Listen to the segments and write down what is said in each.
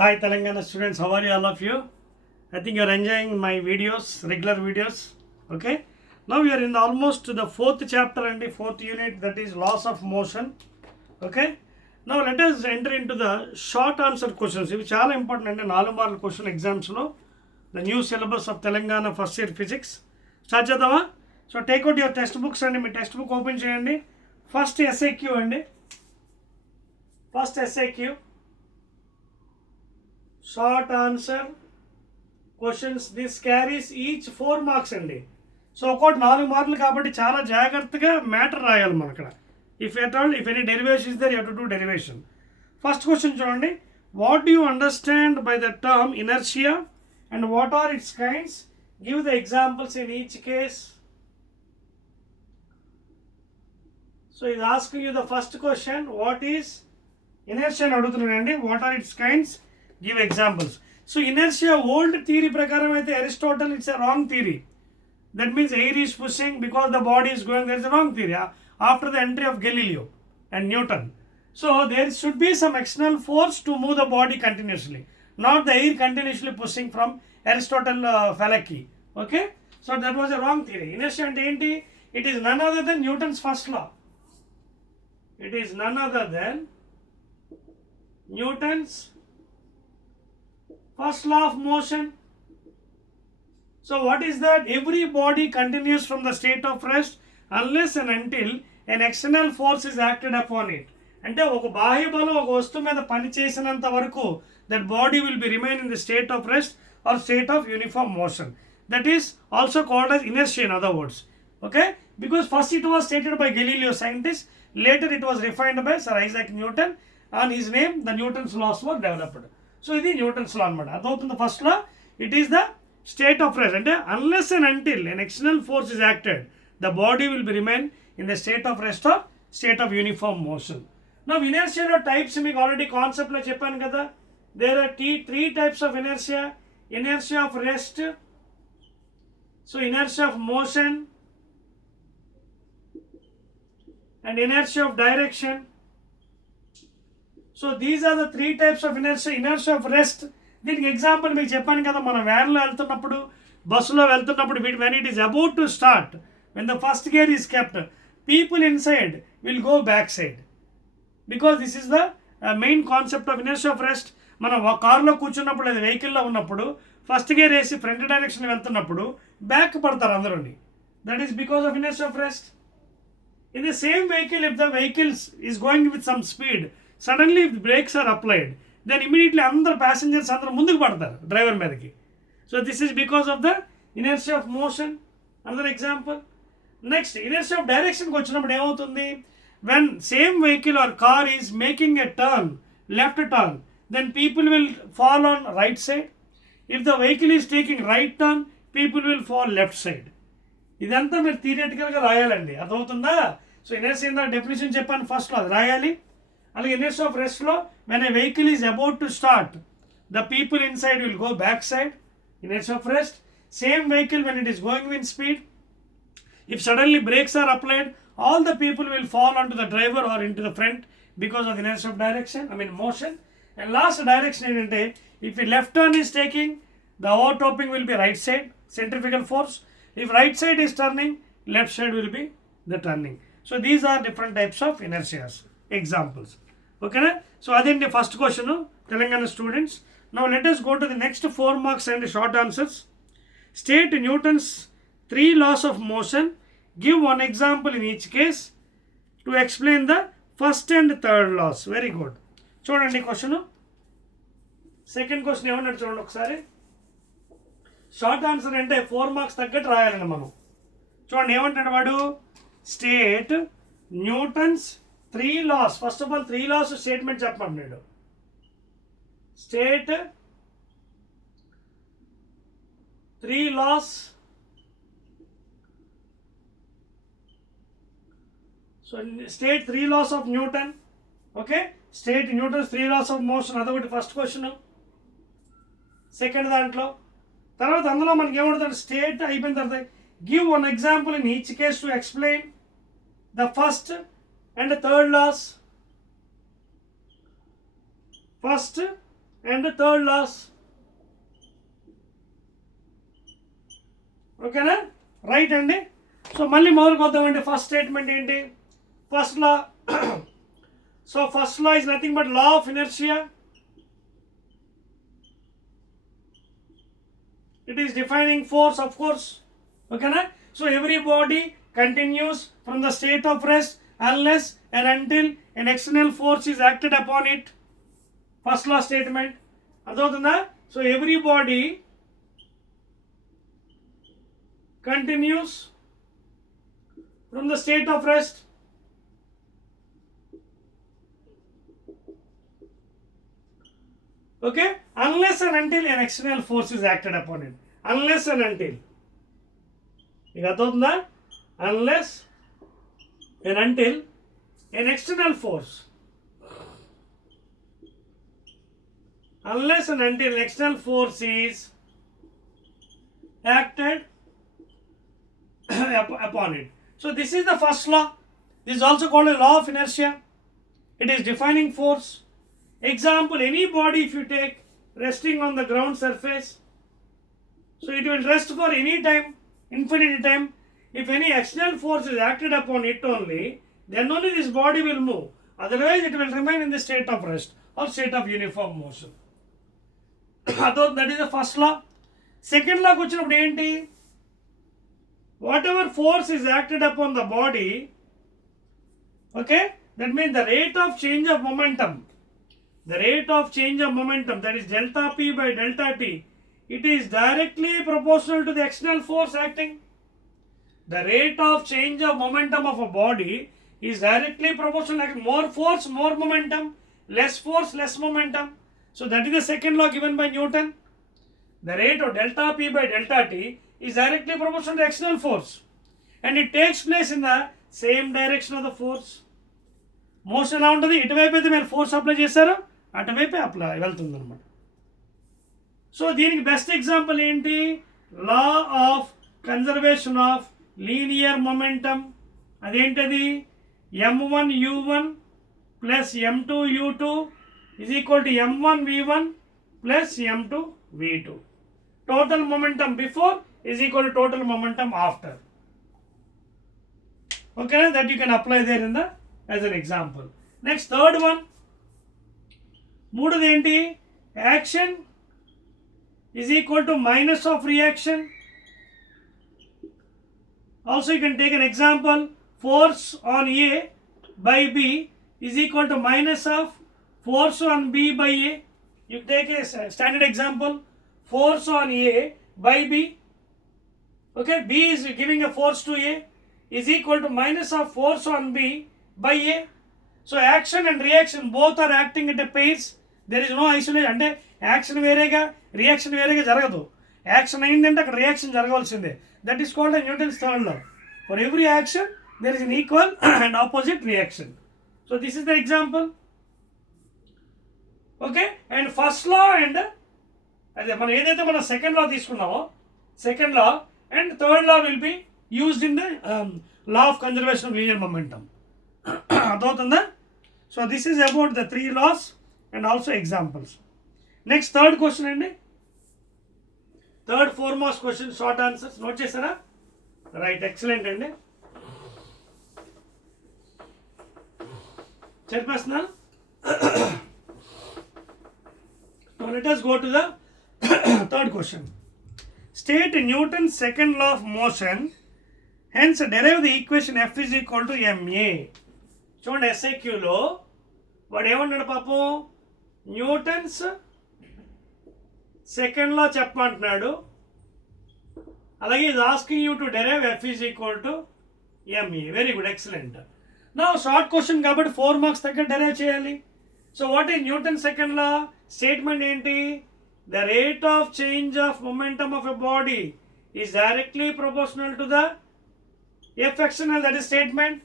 Hi Telangana students, how are you all of you? I think you are enjoying my videos, regular videos. Okay. Now we are in almost the fourth chapter and the fourth unit, that is laws of motion. Okay. Now let us enter into the short answer questions. ఇవి చాలా ఇంపార్టెంట్ అంటే 4 మార్కుల question ఎగ్జామ్స్లో the new syllabus of Telangana first year physics start చేద్దామా? So take out your textbooks అండి, మీ textbook open చేయండి. First SAQ అండి, first SAQ short answer questions. This carries each 4 marks అండి. సో ఒక్కోటి 4 మార్కులు కాబట్టి చాలా జాగ్రత్తగా మ్యాటర్ రాయాలి మనం ఇక్కడ. If at all if any derivation is there you have to do derivation. First question చూడండి, what do you understand by the term inertia and what are its kinds? Give the examples in each case. So ఇది asking you the first question, what is inertia అని అడుగుతున్నానండి. What are its kinds? Give examples. So inertia old theory ప్రకారం అయితే Aristotle it's a wrong theory. That means air is pushing because the body is going. There is a wrong theory after the entry of Galileo and Newton. So there should be some external force to move the body continuously, not the air continuously pushing from Aristotle fallacy. Okay, so that was a wrong theory. Inertia ante enti? It is none other than Newton's first law. It is none other than Newton's first law of motion. So what is that? Every body continues from the state of rest unless and until an external force is acted upon it. అంటే ఒక బాహ్య బలం ఒక వస్తువు మీద పని చేసినంత వరకు that body will be remain in the state of rest or state of uniform motion. That is also called as inertia in other words. Okay, because first it was stated by Galileo scientist, later it was refined by Sir Isaac Newton. On his name the Newton's laws were developed. So ఇది Newton's law అన్నమాట. అదవుతుంది first law. It is the state of rest. అంటే unless and until an external force is acted, the body will be remain in the state of rest or state of uniform motion. Now inertia లో types మీకు already concept లో చెప్పాను కదా. There are three types of inertia. Inertia of rest, so inertia of motion and inertia of direction. So these are the three types of inertia. Inertia of rest, దీనికి example మీకు చెప్పాను కదా, మనం వ్యాన్లో వెళ్తున్నప్పుడు, బస్సులో వెళ్తున్నప్పుడు, when it is about to start, when the first gear is kept, people inside will go back side, because this is the main concept of inertia of rest. మనం కార్లో కూర్చున్నప్పుడు లేదా వెహికల్లో ఉన్నప్పుడు ఫస్ట్ గేర్ వేసి front direction వెళ్తున్నప్పుడు back పడతారు అందరూని. That is because of inertia of rest. In the same vehicle, if the vehicles is going with some speed, suddenly if brakes are applied, then immediately అందరు passengers అందరూ ముందుకు పడతారు driver మీదకి. So this is because of the inertia of motion. Another example. Next inertia of డైరెక్షన్కి వచ్చినప్పుడు ఏమవుతుంది? When same vehicle or car is making a turn, left turn, then people will fall on right side. If the vehicle is taking right turn, people will fall left side. ఇదంతా మీరు థియరిటికల్గా రాయాలండి. అర్థమవుతుందా? So inertia definition చెప్పాను ఫస్ట్లో, అది రాయాలి. అలాగే ఇనర్షియా ఆఫ్ రెస్ట్లో, when a vehicle is about to start, the people inside will go back side. Inertia of rest. Same vehicle when it is going with speed, if suddenly brakes are applied, all the people will fall onto the driver or into the front because of the inertia of direction, motion. And last direction ఏంటంటే, if a left turn is taking, the overtopping will be right side, centrifugal force. If right side is turning, left side will be the turning. So these are different types of inertias. Examples. Okay, so అదేంటి first question Telangana students. Now let us go to the next 4 marks and short answers. State Newton's 3 laws of motion. Give one example in each case to explain the first and third laws. Very good. చూడండి question. Second question ఏమన్నాడు చూడండి ఒకసారి. Short answer అంటే 4 మార్క్స్ తగ్గట్టు రాయాలండి మనం. చూడండి ఏమంటాడు వాడు. State Newton's 3 laws. First of all 3 laws statement చెప్పమంటున్నాడు. State 3 laws. So state 3 laws of Newton. Okay, state Newton's 3 laws of motion. అదొకటి ఫస్ట్ క్వశ్చన్. సెకండ్ దాంట్లో తర్వాత అందులో మనకి ఏమంటుంది, స్టేట్ అయిపోయిన తర్వాత give one example in each case to explain the first and the third laws. First and the third laws. ఓకేనా, రైట్ అండి. సో మళ్ళీ మొదలుకు వద్దామండి. ఫస్ట్ స్టేట్మెంట్ ఏంటి? ఫస్ట్ లా. So first law is nothing but law of inertia. It is defining force, of course. Okay na? So every body continues from the state of rest unless and until an external force is acted upon it. First law statement. Adotunda? So every body continues from the state of rest okay, unless and until an external force is acted upon it. Unless and until. You got that? Unless and until an external force. Unless and until an external force is acted upon it. So this is the first law. This is also called a law of inertia. It is defining force. Example, any body if you take resting on the ground surface, so it will rest for any time, infinity time. If any external force is acted upon it only, then only this body will move. Otherwise it will remain in the state of rest or state of uniform motion. That is the first law. Second law వచ్చినప్పుడు ఏంటి? Whatever force is acted upon the body, okay, that means the rate of change of momentum. The rate of change of momentum, that is delta P by delta T, it is directly proportional to the external force acting. The rate of change of momentum of a body is directly proportional. More force, more momentum. Less force, less momentum. So that is the second law given by Newton. The rate of delta P by delta T is directly proportional to the external force. And it takes place in the same direction of the force. Motion ఎలా ఉంటుంది? ఇటువైపు అయితే మీరు force apply చేశారో అటువైపే అప్లై వెళ్తుంది అనమాట. సో దీనికి బెస్ట్ ఎగ్జాంపుల్ ఏంటి? లా of conservation of linear momentum. అదేంటది? m1u1 plus m2u2 is equal to m1v1 plus m2v2. Total momentum before is equal to total momentum after. Okay, that you can apply there in the as an example. Next, third one. మూడోది ఏంటి? Action is equal to minus of reaction. Also you can take an example. Force on A by B is equal to minus of force on B by A. You take a standard example. Force on A by B. Okay, B is giving a force to A is equal to minus of force on B by A. So action and reaction both are acting at a pace. There is no isolation. అంటే action వేరేగా reaction వేరేగా జరగదు. Action అయిందంటే అక్కడ reaction జరగాల్సిందే. That is called Newton's third law. For every action there is an equal and opposite reaction. So this is the example. Okay, and first law and అదే మనం ఏదైతే మనం సెకండ్ లా తీసుకున్నామో second law and third law will be used in the law of conservation of linear momentum. అర్థమవుతుందా? So this is about the 3 laws and also examples. Next, third question అండి. Third 4 marks question, short answers. Note చేశారా? Right, excellent అండి. చెప్పేస్తున్నా. Now let us go to the third question. State Newton's second law of motion, hence derive the equation F is equal to ma. చూడండి, SIQలో వాడు ఏమన్నాడు పాపం? Newton's second law చెప్పమంటున్నాడు. అలాగే ఇది asking you to derive F is equal to ma. Very good, excellent. నా short question కాబట్టి 4 marks దగ్గర డెరైవ్ చేయాలి. So what is Newton second law? Statement ఏంటి? The rate of change of momentum of a body is directly proportional to the F external, that is statement,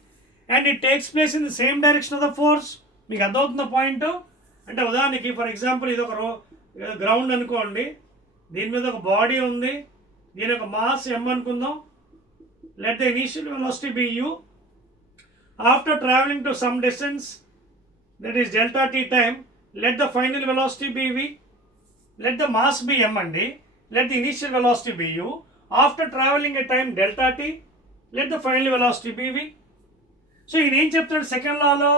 and it takes place in the same direction of the force. మీకు అర్థమవుతున్న పాయింట్? అంటే ఉదాహరణకి for example ఇది ఒక గ్రౌండ్ అనుకోండి, దీని మీద ఒక బాడీ ఉంది, దీని యొక్క మాస్ m అనుకుందాం. Let the initial velocity be u. After traveling to some distance, that is delta t time, let the final velocity be v. let the mass be m అండి, let the initial velocity be u, after traveling a time delta t, let the final velocity be v. So ఈయన ఏం చెప్తాడు second లాలో,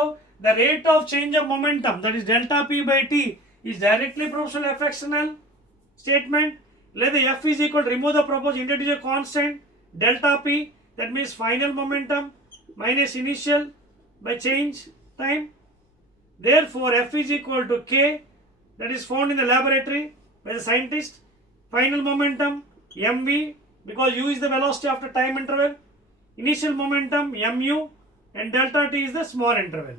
the rate of change of momentum that is delta P by T is directly proportional F external statement, లేదా F is equal remove the propose introduce a constant delta P, that means final momentum minus initial by change time. Therefore, F is equal to K, that is found in the laboratory by the scientist. Final momentum mv, because u is the velocity after time interval. Initial momentum mu, and delta t is the small interval.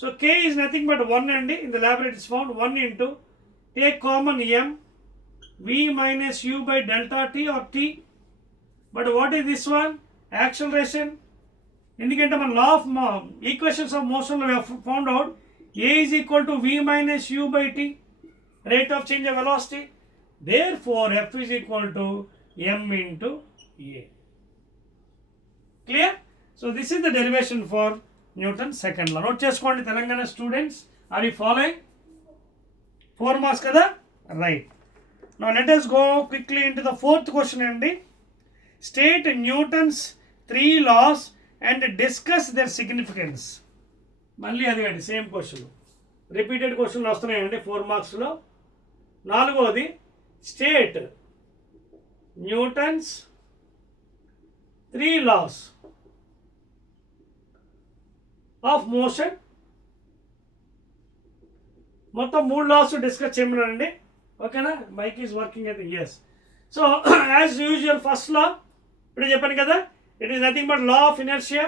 So K is nothing but 1 and in the laboratory is found 1 into, take common m, v minus u by delta t or t. But what is this one? Acceleration. ఎందుకంటే మన law of equations of motion found out a is equal to v minus u by t, rate of change of velocity. Therefore F is equal to m into a. Clear? So this is the derivation for Newton second law. Note చేసుకోండి Telangana students, are you following? 4 marks కదా, right. Now let us go quickly into the fourth question అండి. State Newton's 3 laws and discuss their significance. మళ్ళీ అది అండి same question, repeated క్వశ్చన్లు వస్తున్నాయండి 4 మార్క్స్లో. 4వది, state Newton's 3 laws of motion. మొత్తం 3 laws డిస్కస్ చేయమన్నానండి. ఓకేనా? మైక్ ఈజ్ వర్కింగ్ అయితే yes. So as usual first law ఇప్పుడు చెప్పాను కదా, it is nothing but law of inertia.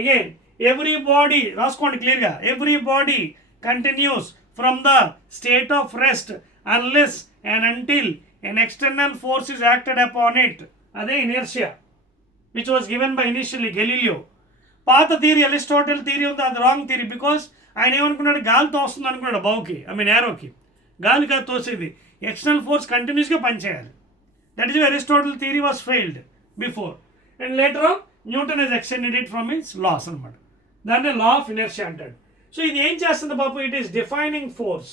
Again, every body, రాసుకోండి క్లియర్గా, every body continues from the state of rest unless and until an external force is acted upon it. అదే inertia, which was given by initially Galileo. పాత theory Aristotle theory ఉంది, అది wrong theory. Because ఆయన ఏమనుకున్నాడు, గాలితో వస్తుంది అనుకున్నాడు బౌకి, ఏరోకి, గాలి కాదు తోసేది, ఎక్స్టర్నల్ ఫోర్స్ కంటిన్యూస్గా పనిచేయాలి. That is why Aristotle theory was failed before, and later on Newton has extended it from his laws అనమాట. దాన్ని law of inertia అంటాడు. సో ఇది ఏం చేస్తుంది పాపం, it is defining force,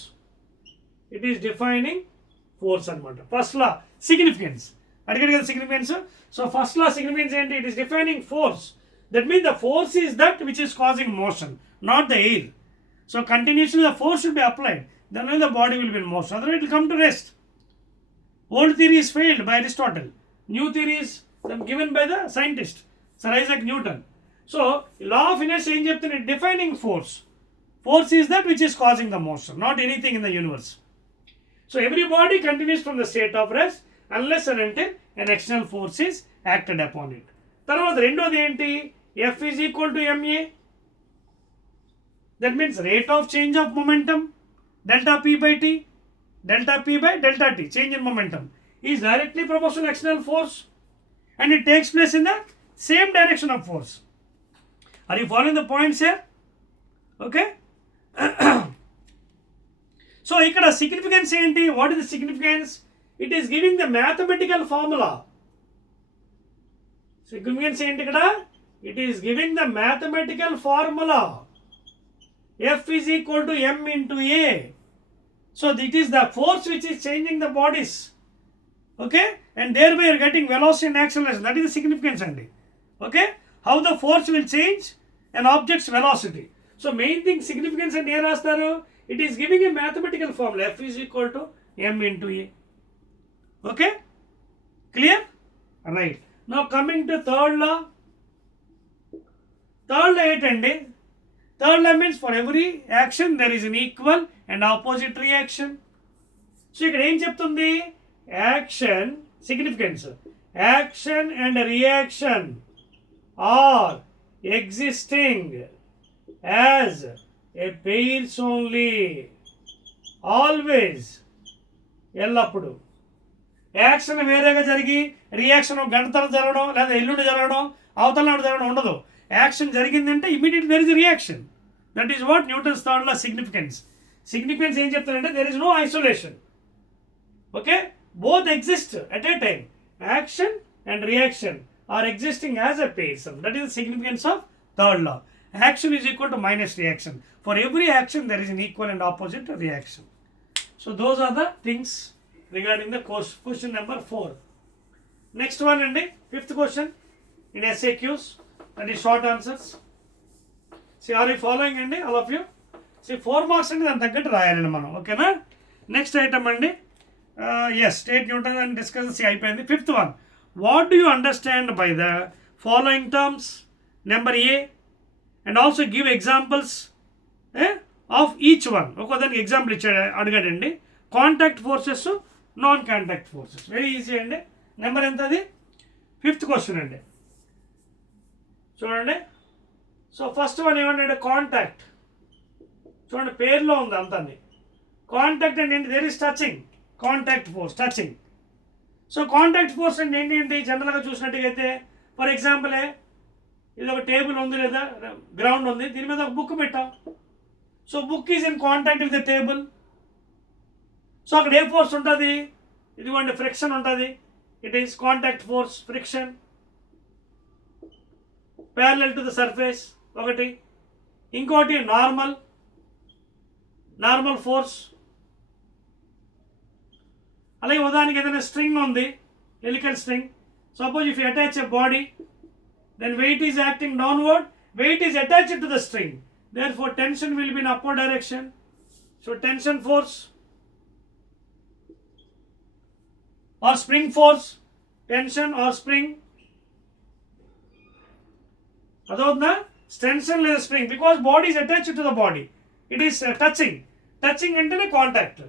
it is defining force అనమాట. ఫస్ట్ లా సిగ్నిఫికెన్స్ అడిగాడు కదా significance. So first law significance ఏంటి, it is defining force. That means the force is that which is causing motion, not the air. So continuously the force should be applied, then only the body will be in motion, otherwise it will come to rest. Old theory is failed by Aristotle. New theory is given by the scientist, Sir Isaac Newton. So, law of inertia ఏం చెప్తుంది, defining force. Force is that which is causing the motion, not anything in the universe. So, every body continues from the state of rest unless and until an external force is acted upon it. తర్వాత రెండోది ఏంటి, F is equal to ma. That means rate of change of momentum, delta p by t. Delta p by delta t, change in momentum, is directly proportional to external force, and it takes place in the same direction of force. Are you following the points here? Okay. So ikkada significance enti, what is the significance? It is giving the mathematical formula. Significance enti ikkada, it is giving the mathematical formula. F is equal to m into a. So it is the force which is changing the bodies, okay, and thereby you are getting velocity and acceleration. That is the significance andi. Okay, how the force will change an object's velocity. So main thing significance and here rastaru, it is giving a mathematical formula, F is equal to m into a. Okay, clear? Right. Now coming to third law. Third law ఏంటండి, third law means for every action there is an equal and opposite reaction. So ఇక్కడ ఏం చెప్తుంది, action significance, action and reaction are existing as a pairs only. Always, ఎల్లప్పుడు. Action వేరేగా జరిగి రియాక్షన్ గంటతర జరగడం లేదా ఎల్లుండి జరగడం అవతల నాడు జరగడం ఉండదు. యాక్షన్ జరిగిందంటే immediate there is reaction. That is what Newton's third law significance. Significance ఏం చెప్తారంటే there is no isolation. Okay, both exist at a time. Action and reaction are existing as a person. That is the significance of third law. Action is equal to minus reaction. For every action, there is an equal and opposite reaction. So those are the things regarding the question number 4. Next one, and fifth question in SAQs, that is short answers. See, are you following, all of you? See, 4 marks and then taggattu rayalandi manam. Okay na? Next item yes, state Newton and discuss the IPE. Fifth one, what do you understand by the following terms? Number A, and also give examples of each one. Okay, example అడగడండి. Contact forces, non-contact forces. Very easy అండి. Number ఎంత అది? Fifth question అండి. చూడండి. So first one ఏమంటే contact. చూడండి, పేరులో ఉంది అంతని. కాంటాక్ట్ అంటే ఏంటి? There is touching. Contact force, touching. So contact force అంటే ఏంటి? జనరల్గా చూసినట్టుగైతే ఫర్ ఎగ్జాంపుల్ ఇది ఒక టేబుల్ ఉంది లేదా గ్రౌండ్ ఉంది, దీని మీద ఒక బుక్ పెట్టాం. So book is in contact with the table. So అక్కడ ఏ ఫోర్స్ ఉంటుంది? ఇదిగోండి ఫ్రిక్షన్ ఉంటుంది. It is contact force, friction parallel to the surface ఒకటి. ఇంకోటి నార్మల్ ఫోర్స్. అలాగే ఉదాహరణకి ఏదైనా స్ట్రింగ్ ఉంది, helical string. Suppose if you attach a body, then weight is acting downward, weight is attached to the string, therefore tension will be in upward direction. So tension force or spring force, tension or spring, adhodna tension లేదా spring, because body is attached to the body, it is touching అంటే contact.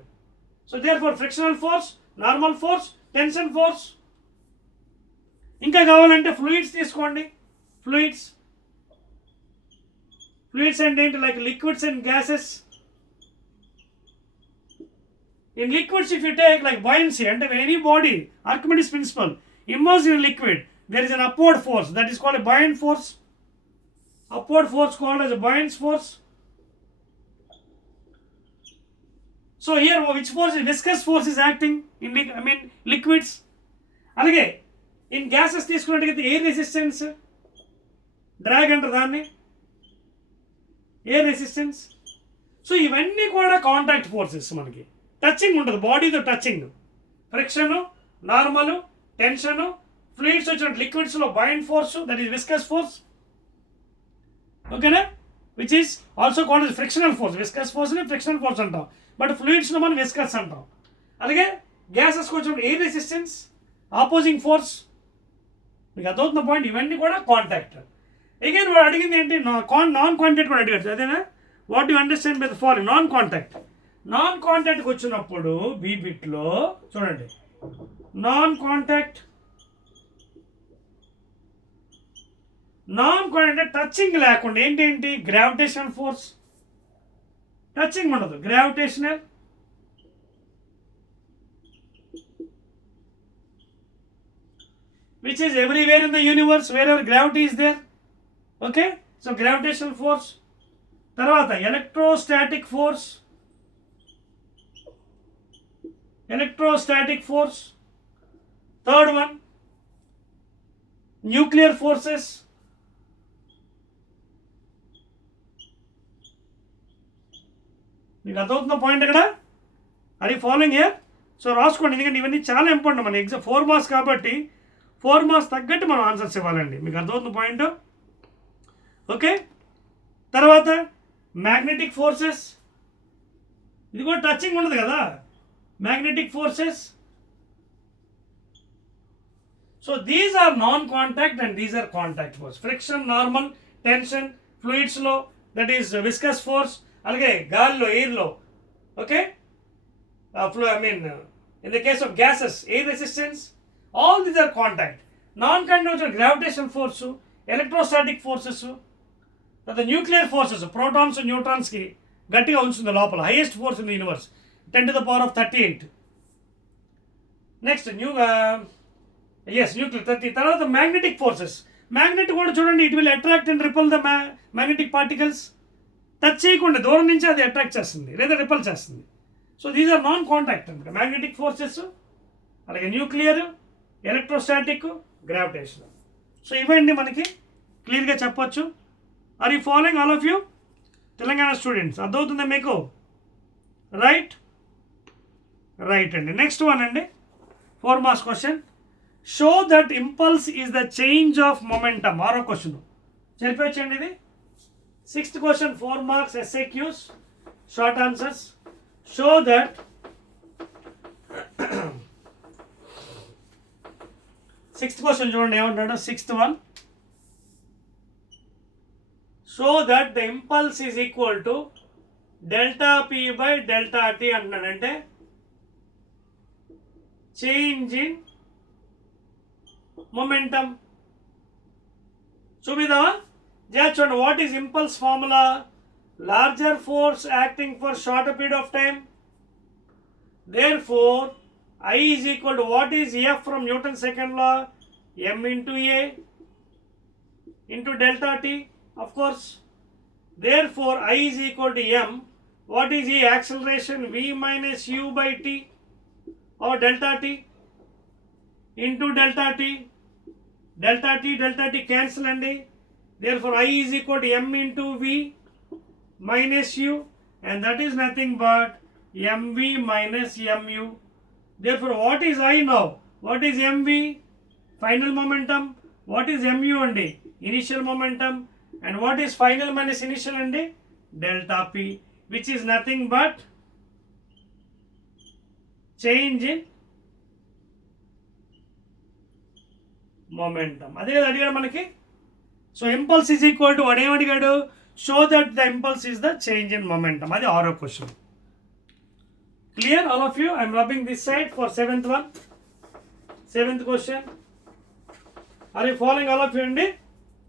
So therefore frictional force, normal force, tension force. ఇంకా కావాలంటే ఫ్లూయిడ్స్ తీసుకోండి. Fluids అంటే ఏంటి? Like liquids and gases. In liquids if you take like buoyancy, అంటే any body, Archimedes principle, immersed in liquid, there is an upward force that is called a buoyant force. Upward force called as a buoyant force. So here which force is? Viscous force is acting in liquids. అలాగే in gases తీసుకున్నట్టుగైతే air resistance, drag అంటారు దాన్ని, air resistance. So ఇవన్నీ కూడా contact forces. మనకి touching ఉంటుంది, బాడీతో touching, friction, normal, tension, fluids వచ్చిన లిక్విడ్స్లో bind force, that is viscous force. ఓకేనా? Which is also called frictional force. Viscous ఫోర్స్ని ఫ్రిక్షనల్ ఫోర్స్ అంటాం, బట్ ఫ్లూయిడ్స్లో మనం విస్కస్ అంటాం. అలాగే గ్యాసెస్కి వచ్చినప్పుడు ఎయిర్ రెసిస్టెన్స్, ఆపోజింగ్ ఫోర్స్. మీకు అర్థమవుతున్న పాయింట్. ఇవన్నీ కూడా కాంటాక్ట్. అగైన్ వాడు అడిగింది ఏంటి? నాన్ కాంటాక్ట్ కూడా అడిగాడు. అదేనా? What you understand by the following? Non కాంటాక్ట్కి వచ్చినప్పుడు బి బిట్లో చూడండి, నాన్ కాంటాక్ట్ అంటే టచింగ్ లేకుండా ఏంటి? Gravitational force. టచింగ్ ఉండదు, gravitational. Which is everywhere in the universe, wherever gravity is there. Okay, so gravitational force. Tarvata electrostatic force. Third one, nuclear forces. మీకు అర్థమవుతున్న పాయింట్ ఇక్కడ? అది ఫాలోయింగ్ ఇయర్. సో రాసుకోండి, ఎందుకంటే ఇవన్నీ చాలా ఇంపార్టెంట్. మన ఎగ్జామ్ 4 మార్క్స్ కాబట్టి 4 మార్క్స్ తగ్గట్టు మనం ఆన్సర్స్ ఇవ్వాలండి. మీకు అర్థమవుతున్న పాయింట్? ఓకే. తర్వాత మ్యాగ్నెటిక్ ఫోర్సెస్. ఇది కూడా టచింగ్ ఉండదు కదా, magnetic forces. So these are non contact and these are contact force. Friction, normal, tension, ఫ్లూయిడ్స్లో దట్ ఈస్ విస్కస్ ఫోర్స్. అలాగే గాలిలో, ఎయిర్లో. Okay, in the case of gases, air resistance. All these are contact. Non-contact gravitational force, electrostatic forces, the nuclear forces, protons and neutrons ki గట్టిగా ఉంచుతుంది లోపల. Highest force in the universe, 10⁻38. Next nuclear 30. తర్వాత magnetic forces. Magnet కూడా చూడండి, it will attract and repel the magnetic particles. Touch చేయకుండా దూరం నుంచి అది అట్రాక్ట్ చేస్తుంది లేదా రిపల్ చేస్తుంది. So these are non contact అనమాట మ్యాగ్నెటిక్ ఫోర్సెస్. అలాగే న్యూక్లియర్, ఎలక్ట్రోస్టాటిక్, గ్రావిటేషనల్. సో ఇవన్నీ మనకి క్లియర్గా చెప్పొచ్చు. Are you following all of you? Telangana students అర్థమవుతుందా మీకు? రైట్ అండి. నెక్స్ట్ వన్ అండి, 4 marks question. Show that impulse is the change of momentum. 6వ క్వశ్చన్ చెప్పొచ్చండి ఇది. 6th question 4 marks SAQs, short answers. Show that 6th question చూడండి ఏమంటాడు. 6th one, show that the impulse is equal to delta P by delta T అంటున్నాడు. అంటే change in momentum చూపిద్దామా? చూడండి, what is impulse formula? Larger force acting for shorter period of time. Therefore, I is equal to what is F from Newton's second law? M into A into delta T, of course. Therefore, I is equal to M. What is the acceleration? V minus U by T or delta T into delta T. Delta T cancel andi. Therefore, I is equal to M into V minus U, and that is nothing but mv minus mu. Therefore, what is I now? What is mv? Final momentum. What is mu andi? Initial momentum. And what is final minus initial andi? Delta p, which is nothing but change in momentum. అదే కదా అడిగాడు మనకి. So impulse is equal to వాడు ఏమడిగాడు? Show that the impulse is the change in momentum. అది 6వ question. Clear all of you? I am rubbing this side for 7th one. 7th question. Are you following all of you andi?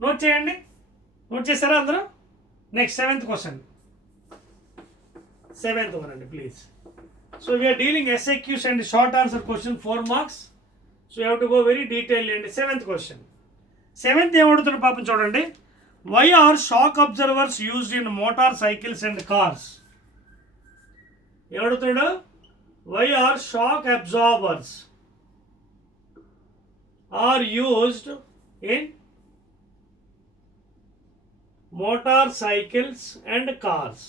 Note cheyandi. Note chesara andaru? Next 7th question. 7th one andi please. So we are dealing SAQs and short answer question, 4 marks. So you have to go very detailed andi. 7th question. 7th em adugutunna paapam chudandi. Why are shock observers used in motorcycles and cars? ఏమడుగుతాడు? Why are shock absorbers are used in motorcycles and cars.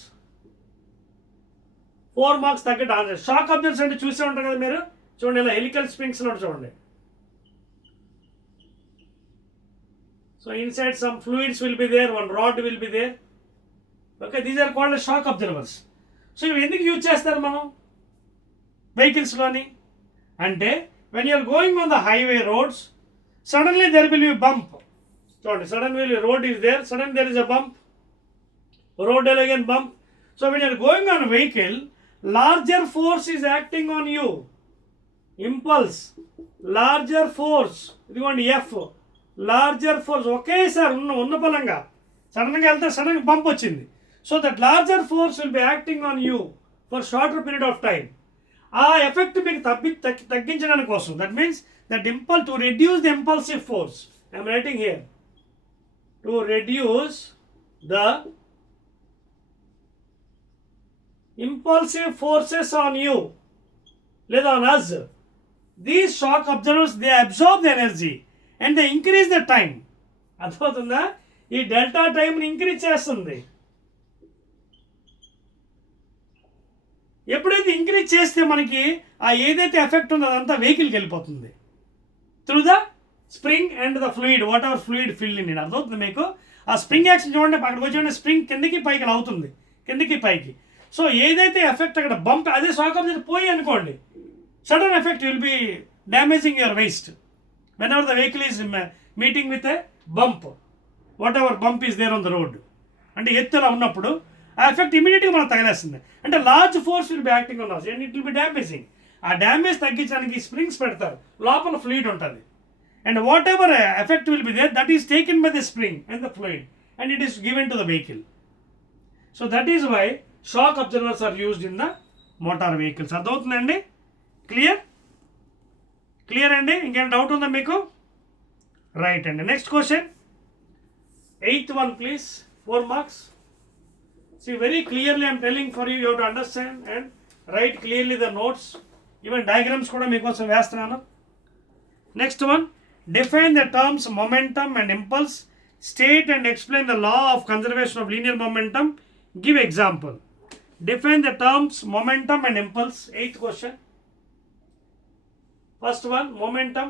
4 marks తగ్గట్టు answer. Shock observers అంటే చూసే ఉంటారు కదా మీరు. చూడండి ఇలా helical springs చూడండి. So inside some fluids will be there, one rod will be there. Okay, these are called shock observers. So ఇవి ఎందుకు యూజ్ చేస్తారు మనం వెహికల్స్లోని అంటే, when you're going on the highway roads, suddenly there will be bump. చూడండి, suddenly road is there, sudden there is a bump, road again bump. So when you are going on a vehicle, larger force is acting on you. Impulse, larger force, ఇదిగోండి F, larger force ఒకేసారి ఉన్న పలంగా సడన్గా వెళ్తే సడన్గా బంప్ వచ్చింది. So that larger force will be acting on you for shorter period of time. ఆ ఎఫెక్ట్ మీకు తగ్గించడానికి కోసం. That means that impulse, to reduce the impulsive force, I'm writing here, to reduce the impulsive forces on you లేదా on us, these shock observers, they absorb the energy and they increase the time. అర్థమవుతుందా? ఈ డెల్టా టైంని ఇంక్రీజ్ చేస్తుంది. ఎప్పుడైతే ఇంక్రీజ్ చేస్తే మనకి ఆ ఏదైతే ఎఫెక్ట్ ఉందో అదంతా వెహికల్కి వెళ్ళిపోతుంది through the spring and the fluid, what ever fluid fill in. అర్థమవుతుంది మీకు? ఆ స్ప్రింగ్ యాక్షన్ చూడండి, అక్కడికి వచ్చి స్ప్రింగ్ కిందకి పైకి అవుతుంది, కిందకి పైకి. సో ఏదైతే ఎఫెక్ట్ అక్కడ బంప్, అదే షాక్ అబ్జర్వర్ పోయి అనుకోండి, sudden effect will be damaging your waist whenever the vehicle is meeting with a bump, whatever bump is there on the road. అంటే ఎత్తులా ఉన్నప్పుడు ఆ ఎఫెక్ట్ ఇమీడియట్గా మనకు తగలేస్తుంది. అంటే large force will be acting on us and it will be damaging. ఆ damage తగ్గించడానికి స్ప్రింగ్స్ పెడతారు, లోపల ఫ్లూయిడ్ ఉంటుంది. And whatever effect will be there, that is taken by the spring and the fluid and it is given to the vehicle. So that is why shock absorbers are used in the motor vehicles. అర్థమవుతుందండి? Clear అండి? ఇంకేం doubt ఉందా మీకు? Right అండి. Next question, 8th one please, 4 marks. See, very clearly I am telling for you, you have to understand and write clearly the notes. Even diagrams కూడా మీకోసం వేస్తున్నాను. Next one, define the terms momentum and impulse. State and explain the law of conservation of linear momentum. Give example. Define the terms momentum and impulse. 8th question. First one, momentum.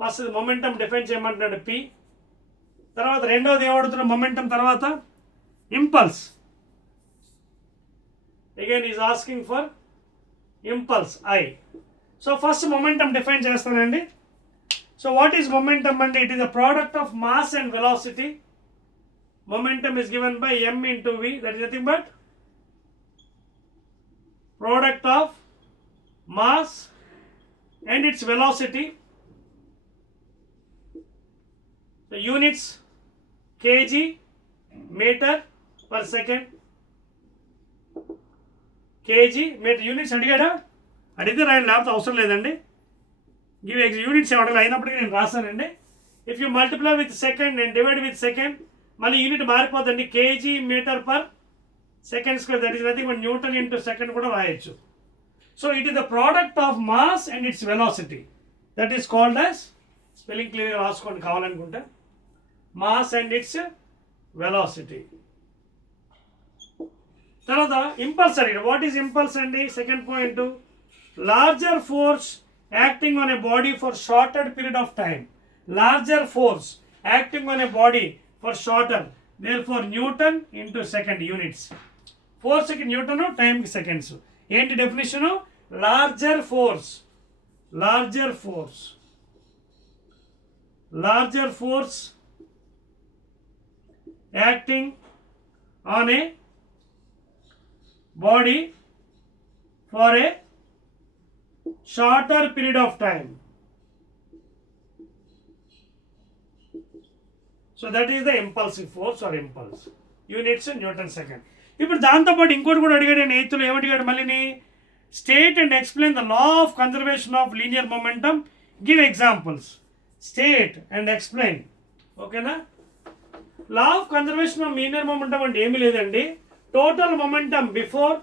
First momentum define చేయమంటున్నాడు P. తర్వాత రెండోది ఏమడుతున్నా momentum తర్వాత impulse. Again he is asking for impulse I. So first momentum define చేస్తానండి. So what is momentum? And it is a product of mass and velocity. Momentum is given by m into v, that is nothing but product of mass and its velocity. The units kg meter per second. kg meter units అడిగాడా? అడిగితే రాయండి, లేకపోతే అవసరం లేదండి. Give units ఏమడగలు అయినప్పటికీ నేను రాశానండి. If you multiply with second and divide with second, మళ్ళీ యూనిట్ మారిపోతుంది. KG metre per second square, that is nothing but newton into second కూడా రాయొచ్చు. So it is the product of mass and its velocity, that is called as, spelling క్లియర్గా రాసుకోండి కావాలనుకుంటే, mass and its velocity. తర్వాత impulse అడిగాడు. What is impulse అండి? Second point, larger force acting on a body for shorter period of time. Larger force acting on a body for shorter, therefore Newton into second units. Force ki Newton, time ki seconds. Enti definition, larger force, larger force, larger force acting on a body for a shorter period of time. So that is the impulsive force or impulse. Units Newton second. ఇప్పుడు దాంతోపాటు ఇంకోటి కూడా అడిగాడు. నేను 8th ఏమడిగాడు మళ్ళీని? State and explain the law of conservation of linear momentum. Give examples. State and explain. ఓకేనా? Law of conservation of linear momentum అంటే ఏమీ లేదండి. Total momentum before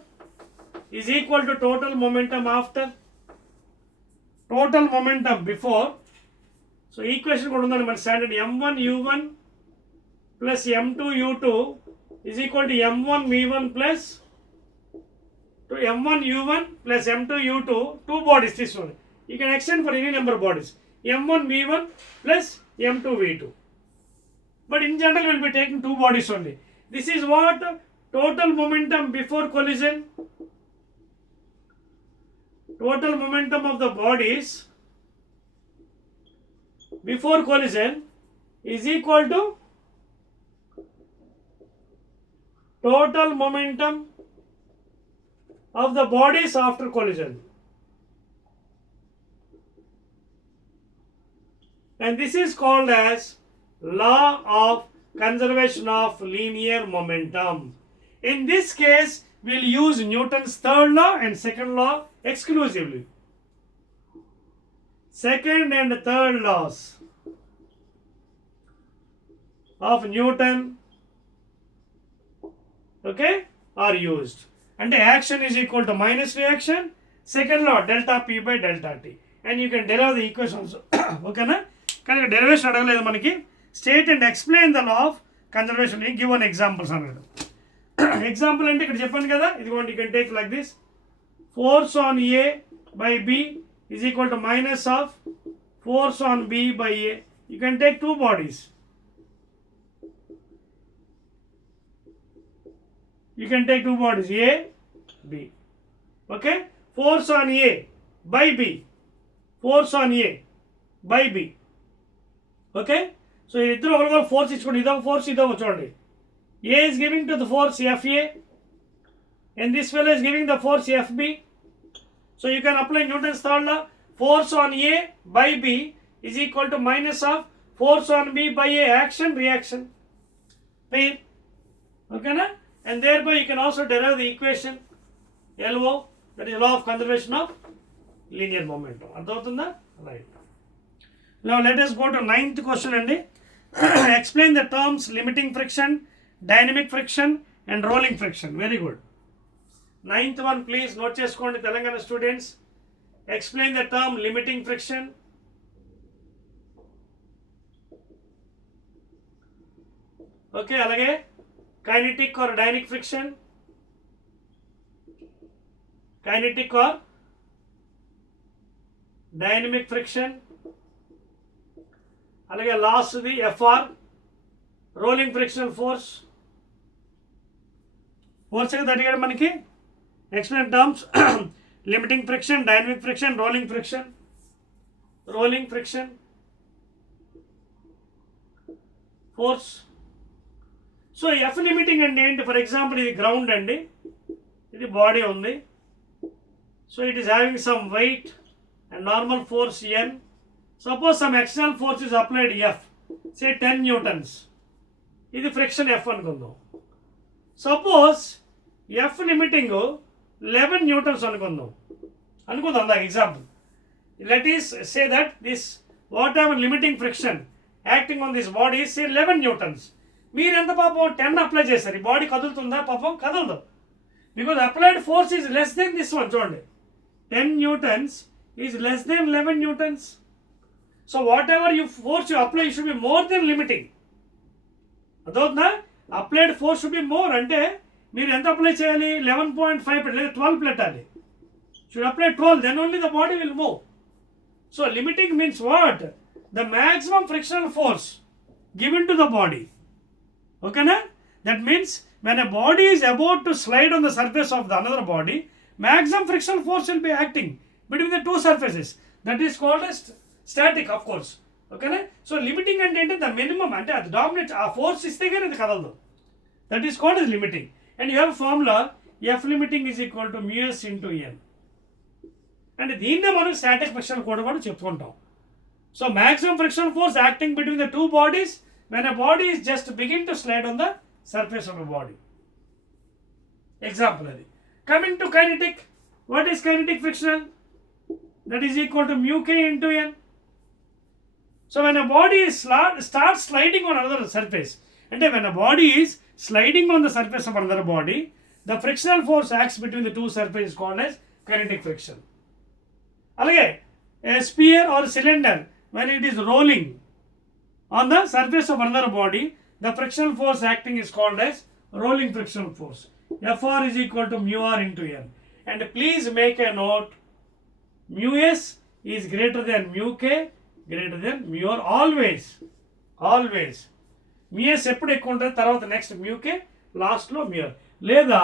is equal to total momentum after. Total momentum before, so equation కూడా ఉందండి మన standard, m1 u1 plus m2 u2 is equal to m1 v1 plus to m1 u1 plus m2 u2, two bodies తీసుకోండి. You can extend for any number of bodies, m1 v1 plus m2 v2, but in general we will be taking two bodies only. This is what total momentum before collision. Total momentum of the bodies before collision is equal to total momentum of the bodies after collision, and this is called as law of conservation of linear momentum. In this case we'll use Newton's third law and second law exclusively. Second and third laws of Newton, okay, are used. And the action is equal to minus reaction. Second law, delta P by delta T. And you can derive the equations. Okay na? కానీ derivation అడగలేదు మనకి. State and explain the law of conservation. Give one examples అన్నాడు. Example అంటే ఇక్కడ చెప్పాను కదా, ఇదిగోండి, you can take like this. Force on A by B is equal to minus of force on B by A. You can take two bodies. You can take two bodies, A, B. Okay? Force on A by B. Force on A by B. Okay? So, ఇద్దరు ఒకరికొకరు ఫోర్స్ ఇచ్చుకోండి. ఇదొక ఫోర్స్, ఇదొక చూడండి. A is giving to the force FA and this fellow is giving the force FB. So, you can apply Newton's third law. Force on A by B is equal to minus of force on B by A, action, reaction. Pair. Okay na? And thereby you can also derive the equation LO, that is law of conservation of linear momentum. అర్థమవుతుందా? Right. Now let us go to 9th question అండి. Explain the terms limiting friction, dynamic friction and rolling friction. Very good. 9th one please note చేసుకోండి Telangana students. Explain the term limiting friction, ఓకే, అలాగే kinetic or dynamic friction, kinetic or dynamic friction, అలాగే లాస్ట్ది FR rolling frictional force. Force కదా అడిగాడు మనకి. Explain terms limiting friction, dynamic friction, rolling friction. Rolling friction force. So F limiting అంటే ఏంటి? For example ఇది గ్రౌండ్ అండి, ఇది బాడీ ఉంది. So it is having some weight and normal force N. Suppose some external force is applied F, say 10 newtons. ఇది friction F అనుకుందాం. Suppose F limiting 11 newtons అనుకుందాం the example. Let us say that this whatever limiting friction acting on this body say 11 newtons. మీరు ఎంత పాపం 10 అప్లై చేశారు, ఈ బాడీ కదులుతుందా? పాపం కదలదు, because applied force is less than this one. చూడండి, 10 newtons is less than 11 newtons. So whatever you force you apply should be more than limiting. అదవుతుందా? Applied force should be more అంటే మీరు ఎంత అప్లై చేయాలి? 11.5 లేదా 12 పెట్టాలి. Should apply 12, then only the body will move. So limiting means what? The maximum frictional force given to the body. ఓకేనా? That means when a body is about to slide on the surface of the another body, maximum frictional force will be acting between the two surfaces. That is called as static, of course. Okay na? So limiting and the minimum and the dominant force is there in the kadaldo. That is called as limiting. And you have a formula, F limiting is equal to mu s into n. And దీన్నే మనం static friction కూడా చెప్పుకుంటాం. So maximum frictional force acting between the two bodies when a body is just begin to slide on the surface of a body. Example adi. Coming to kinetic, what is kinetic friction? That is equal to mu k into n. So when a body is starts sliding on another surface, and when a body is sliding on the surface of another body, the frictional force acts between the two surfaces called as kinetic friction. Alage, a sphere or cylinder when it is rolling on the surface of another body, the frictional force acting is called as rolling frictional force. Fr is equal to mu r into n. And please make a note, mu s is greater than mu k, greater than mu r always. Always. Mu s ఎప్పుడు ఎక్కువ ఉంటుంది, తర్వాత next mu k, లాస్ట్లో mu r. లేదా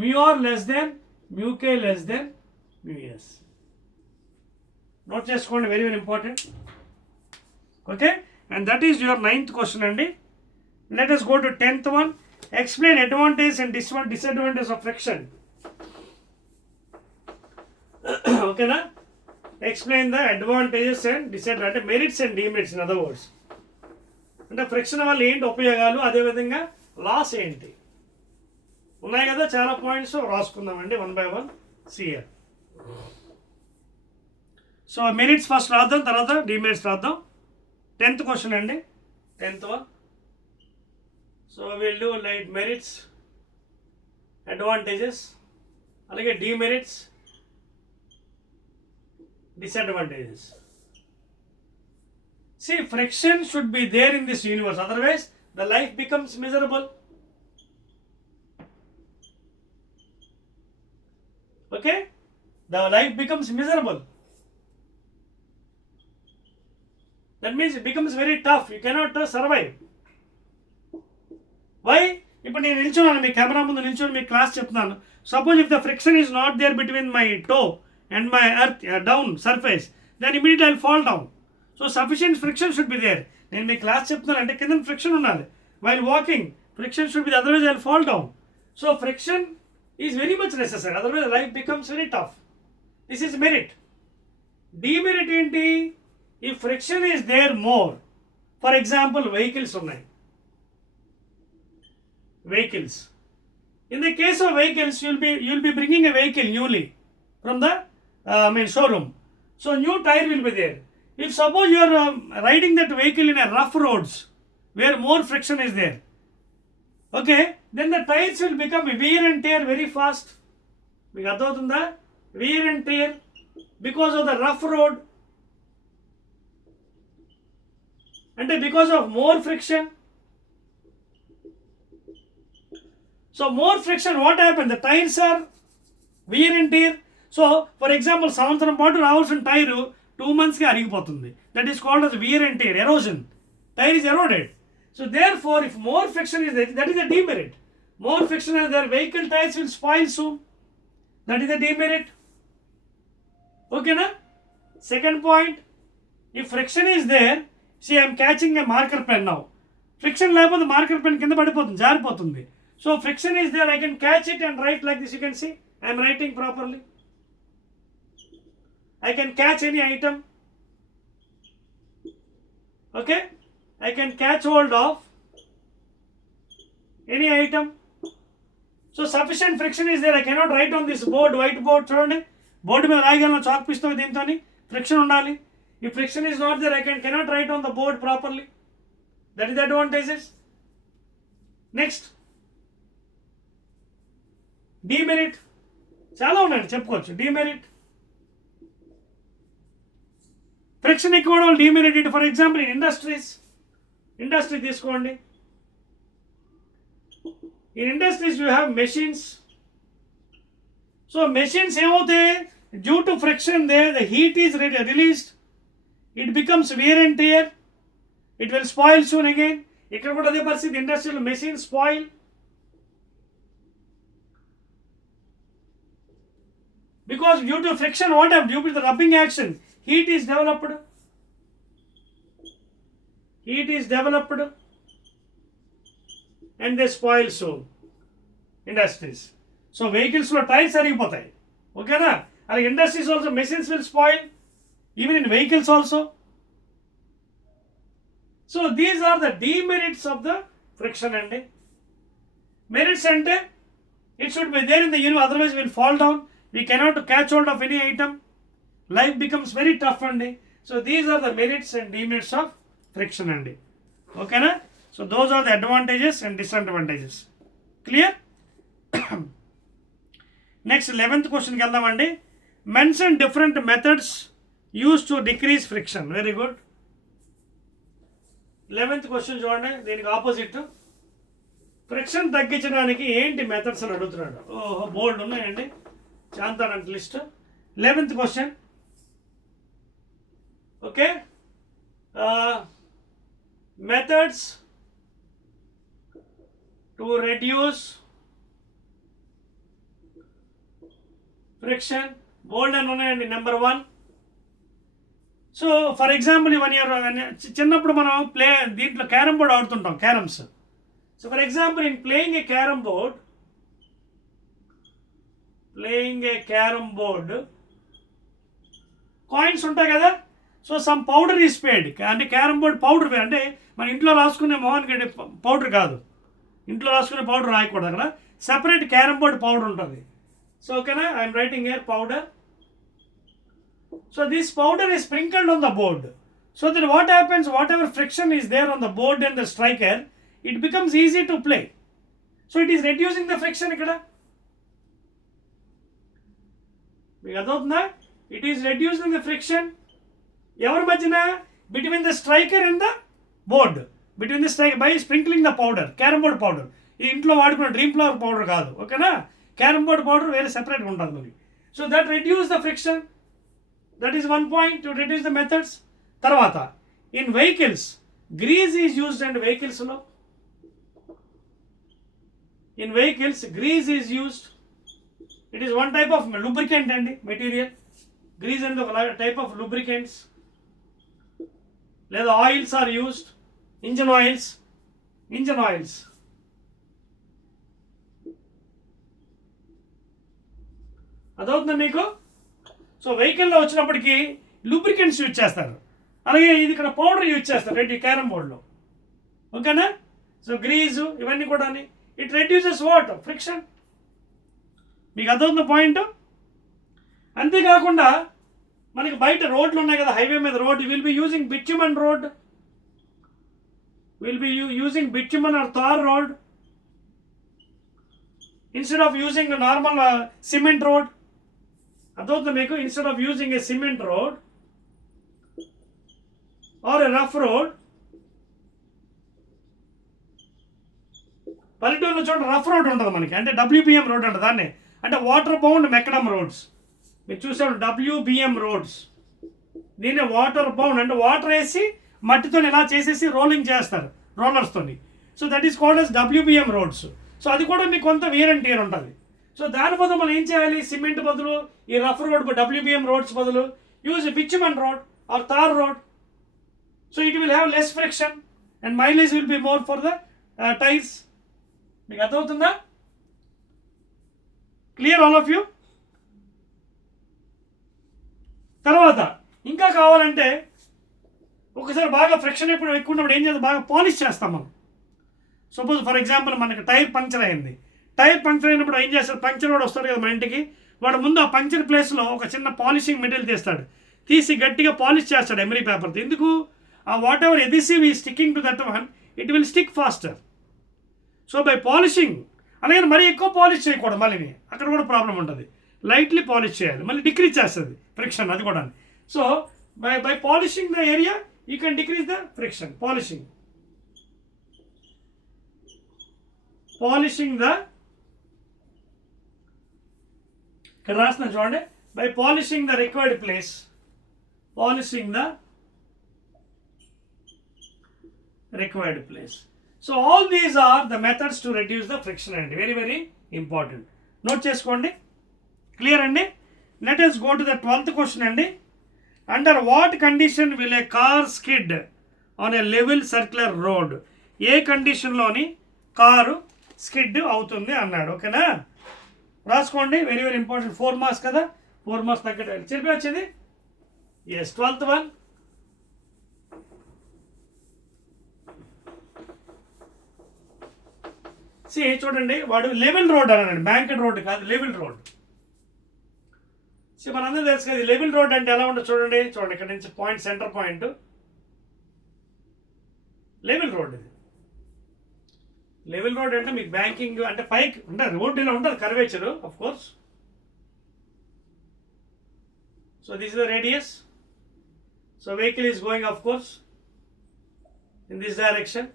mu r less than mu k less than mu s. Note చేసుకోండి, very very important. Okay, and that is your 9th question అండి. Let us go to 10th one. Explain advantage and disadvantage of friction. Okay na? Explain the advantages and disadvantages, merits and demerits, in other words. అంటే friction వల్ల ఏంటి ఉపయోగాలు, అదేవిధంగా loss ఏంటి ఉన్నాయి కదా, చాలా పాయింట్స్ రాసుకుందామండి 1 by 1 సిఆర్. సో మెరిట్స్ ఫస్ట్ రాద్దాం, తర్వాత డిమెరిట్స్ రాద్దాం. 10th క్వశ్చన్ అండి, 10th one. So we'll do like merits, advantages, అలాగే demerits, disadvantages. See, friction should be there in this universe, otherwise the life becomes miserable. Okay, the life becomes miserable. That means it becomes very tough, you cannot survive. Why? ఇప్పుడు నేను నిల్చున్నాను, మీ కెమెరా ముందు నిల్చొని మీకు class చెప్తున్నాను. Suppose if the friction is not there between my toe and my earth down surface, then immediate I will fall down. So sufficient friction should be there. నేను మీకు class చెప్తున్నాను అంటే కింద ఫ్రిక్షన్ ఉండాలి. While walking friction should be, otherwise I will fall down. So friction is very much necessary, otherwise life becomes very tough. This is merit. Demerit ఏంటి? ఈ friction is there more. For example vehicles ఉన్నాయి. Vehicles. In the case of vehicles, you'll be bringing a vehicle newly from the showroom. So new tire will be there. If suppose you are riding that vehicle in a rough roads where more friction is there, okay, then the tires will become wear and tear very fast. Meeku ardhavutunda? Wear and tear because of the rough road, and because of more friction. So more friction, what happened? The tires are wear and tear. So for example, సంవత్సరం పాటు రావాల్సిన టైరు 2 monthsకి అరిగిపోతుంది. That is called as wear and tear, erosion. Tire is eroded. So therefore, if more friction is there, that is a demerit. More friction is there, vehicle tires will spoil soon. That is a demerit. Okay na? Second point, if friction is there, see I am catching a marker pen now. Friction లేకపోతే marker pen కింద పడిపోతుంది, జారిపోతుంది. So friction is there, I can catch it and write like this. You can see I am writing properly. I can catch any item. Okay, I can catch hold of any item. So sufficient friction is there. I cannot write on this board, white board. చూడండి, బోర్డు మీద రాయగలను చాక్ పీస్తో, దీంతో ఫ్రిక్షన్ ఉండాలి. If friction is not there, I cannot write on the board properly. That is the advantages. Next, demerit. చాలా ఉన్నాయండి చెప్పుకోవచ్చు. Demerit, friction ఎక్కువ అవడం demerit. For example in industry తీసుకోండి. In industries you have machines. So machines ఏమవుతాయి, due to friction there the heat is released, it becomes wear and tear, it will spoil soon again. ఇక్కడ కూడా అదే పరిస్థితి, industrial machines spoil. Because due to friction, what happens? Due to the rubbing action, heat is developed. And they spoil soon. Industries. So vehicles లో tyres అరిగిపోతాయి. ఓకేనా? అలాగే industries also machines will spoil, even in vehicles also. So these are the demerits of the friction అండి. Merits అంటే it should be there in the unit, otherwise will fall down. We cannot catch hold of any item. Life becomes very tough అండి. So these are the merits and demerits of friction అండి. ఓకేనా? So those are the advantages and disadvantages. Clear? Next 11th question ki veldamandi. Mention different methods used to decrease friction. Very good. 11th question చూడండి, దీనికి opposite. Friction తగ్గించడానికి ఏంటి మెథడ్స్ అని అడుగుతున్నాడు. ఓహో, bold ఉన్నాయండి, చాంతానంట list. 11th question. Okay, methods to reduce friction. Bold and ఉన్నాయండి. నెంబర్ 1. సో ఫర్ ఎగ్జాంపుల్ చిన్నప్పుడు మనం దీంట్లో క్యారమ్ బోర్డ్ ఆడుతుంటాం, carroms. So for example in playing a carrom board coins ఉంటాయి కదా. So some powder is paid. అంటే carrom board powder, అంటే మన ఇంట్లో రాసుకునే మోహన్ పౌడర్ కాదు, ఇంట్లో రాసుకునే పౌడర్ రాయకూడదు, అక్కడ సెపరేట్ క్యారమ్ బోర్డ్ పౌడర్ ఉంటుంది. సో ఓకేనా, I'm writing here powder. So this powder is sprinkled on the board. So then what happens, whatever friction is there on the board and the striker, it becomes easy to play. So it is reducing the friction ikkada. మీకు అర్థమవుతుందా? It is reducing the friction ఎవరి మధ్యన, between the striker and the board, between the striker, by sprinkling the powder, carrom board powder. ఈ ఇంట్లో వాడుకున్న dream flower powder కాదు, ఓకేనా? Carrom board powder వేరే సెపరేట్గా ఉంటుంది మరి. So that reduce the friction. That is one point to reduce the methods. తర్వాత in vehicles grease is used and వెహికల్స్లో, in vehicles grease is used. It is one type of lubricant అండి, material. Grease and ఒక type of lubricants. లేదా oils are used, engine oils. అదవుతుందా మీకు? సో వెహికల్లో వచ్చినప్పటికీ లూబ్రికెంట్స్ యూజ్ చేస్తారు, అలాగే ఇది ఇక్కడ పౌడర్ యూజ్ చేస్తారు రెడ్డి క్యారమ్ బోర్డ్లో. ఓకేనా? సో గ్రీజు ఇవన్నీ కూడా ఇట్ రెడ్యూసెస్ వాట్, ఫ్రిక్షన్. మీకు అదవుతున్న పాయింట్. అంతేకాకుండా మనకి బయట రోడ్లు ఉన్నాయి కదా, హైవే మీద road, will be using bitumen road, will be using bitumen or tar road instead of using a normal cement road. అదవుతుంది మీకు? instead of using a cement road or a rough road, పల్లెటూరులో చూడండి rough road ఉంటుంది మనకి, అంటే WBM road ఉంటుంది దాన్ని, అంటే వాటర్ బౌండ్ మెకడమ్ రోడ్స్. మీరు చూసారు WBM రోడ్స్, దీన్ని వాటర్ బౌండ్ అంటే వాటర్ వేసి మట్టితో ఇలా చేసేసి రోలింగ్ చేస్తారు రోలర్స్తోని. So that is called as WBM రోడ్స్. సో అది కూడా మీకు కొంత వేర్ అండ్ టియర్ ఉంటుంది. సో దాని బదులు మనం ఏం చేయాలి, సిమెంట్ బదులు ఈ రఫ్ రోడ్ WBM రోడ్స్ బదులు use bitumen road or tar road. So it will have less friction and mileage will be more for the tyres. మీకు అర్థమవుతుందా? Clear all of you? తర్వాత ఇంకా కావాలంటే ఒకసారి బాగా ఫ్రిక్షన్ ఎప్పుడు ఎక్కువ ఉన్నప్పుడు ఏం చేద్దాం, బాగా పాలిష్ చేస్తాం మనం. సపోజ్ ఫర్ ఎగ్జాంపుల్ మనకి టైర్ పంక్చర్ అయింది, టైర్ పంక్చర్ అయినప్పుడు ఏం చేస్తారు, పంక్చర్ వాడు వస్తాడు కదా మన ఇంటికి, వాడు ముందు ఆ పంక్చర్ ప్లేస్లో ఒక చిన్న పాలిషింగ్ మెటీరియల్ తీస్తాడు, తీసి గట్టిగా పాలిష్ చేస్తాడు ఎమరీ పేపర్తో. ఎందుకు? ఆ వాట్ ఎవర్ ఎదిసివ్ ఈ sticking to that one, it will stick faster. So by polishing, అలాగే మరీ ఎక్కువ పాలిష్ చేయకూడదు, మళ్ళీ అక్కడ కూడా ప్రాబ్లం ఉంటుంది. లైట్లీ పాలిష్ చేయాలి, మళ్ళీ డిక్రీజ్ చేస్తుంది ఫ్రిక్షన్ అది కూడా. So by polishing the area you can decrease the friction. Polishing the, ఇక్కడ రాసిన చూడండి, by polishing the required place, polishing the required place. So all these are the methods to reduce the friction అండి. Very very important, note చేసుకోండి. Clear అండి? Let us go to the 12th question అండి. Under what condition will a car skid on a level circular road? ఏ కండిషన్లోని car skid అవుతుంది అన్నాడు. ఓకేనా? రాసుకోండి, వెరీ వెరీ ఇంపార్టెంట్. 4 మార్క్స్ కదా, 4 మార్క్స్ తగ్గట్టు చెప్పి వచ్చింది. Yes, 12th one. చూడండి, వాడు లెవెల్ రోడ్ అన్నాడు, బ్యాంకెడ్ రోడ్ కాదు, లెవెల్ రోడ్. మనందరూ తెలుసు కదా లెవెల్ రోడ్ అంటే ఎలా ఉంటుంది. చూడండి ఇక్కడ నుంచి point, centre point level road. ఇది లెవెల్ రోడ్ అంటే మీకు బ్యాంకింగ్ అంటే పైకి ఉంటుంది, రోడ్ ఇలా ఉంటుంది, curvature of course. So this is the radius. So vehicle is going of course in this direction.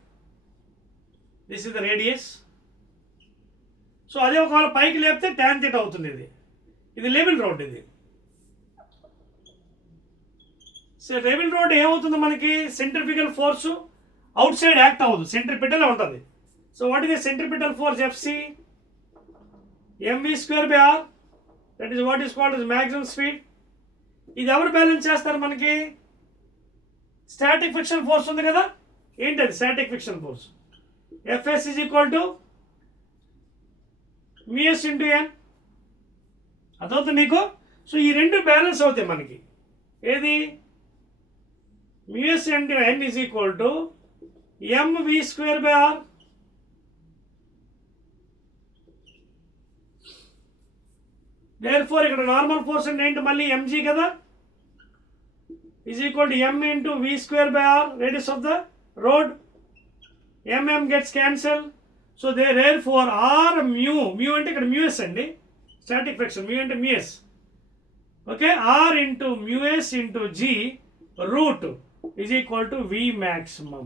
This is the radius. So అదే ఒకవేళ పైకి లేపితే tan θ అవుతుంది. ఇది లెవెల్ రోడ్. ఇది సో లెవెల్ రోడ్ ఏమవుతుంది మనకి, centrifugal force out side act అవ్వదు, సెంట్రిపిటల్ ఉంటుంది. So what is the centripetal force? FC mv²/r, that is what is called as maximum speed. ఇది ఎవరు బ్యాలెన్స్ చేస్తారు మనకి? స్టాటిక్ ఫ్రిక్షన్ ఫోర్స్ ఉంది కదా, ఏంటది static friction force? Fs is equal to μs into n. అదవుతుంది మీకు. సో ఈ రెండు బ్యాలెన్స్ అవుతాయి మనకి. ఏది? μs into n is equal to mv²/r. therefore ఇక్కడ నార్మల్ ఫోర్స్ అంటే ఏంటి మళ్ళీ mg కదా, is equal to m into v²/r, radius of the road. mm gets cancelled. So therefore r mu అంటే ఇక్కడ μs అండి, స్టాటిక్ ఫ్రిక్షన్, mu అంటే μs. Okay, r into μs into g root is equal to v maximum.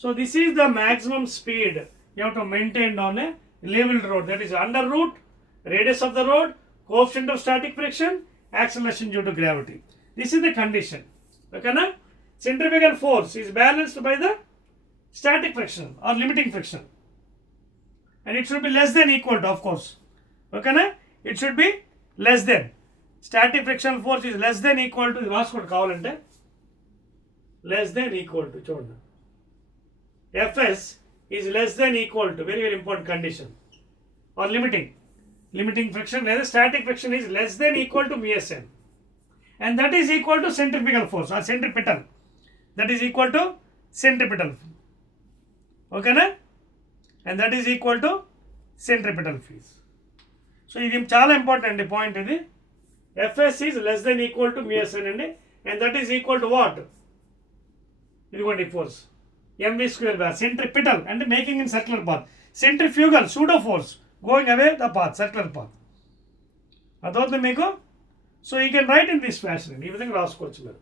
So this is the maximum speed you have to maintain on a level road, that is under root, radius of the road, coefficient of static friction, acceleration due to gravity. This is the condition. Okay na? Centrifugal force is balanced by the static friction or limiting friction, and it should be less than equal to, of course. Okay na? It should be less than. Static friction force is less than equal to, రాసుకోండి కావాలంటే, less than equal to, చూడండి, Fs is less than equal to, very very important condition, or limiting friction లేదా static friction is less than equal to μsn, and that is equal to centrifugal force or centripetal, that is equal to centripetal. Okay na? And that is equal to centripetal force. So ఇది చాలా ఇంపార్టెంట్ అండి పాయింట్. ఇది Fs is less than equal to μsn అండి, and that is equal to what? ఇదిగోండి force mv²/r. centripetal అంటే making in circular path, centrifugal pseudo force going away the path, circular path. అదవుతుంది మీకు. So you can write in this fashion అండి, ఈ విధంగా రాసుకోవచ్చు మీరు.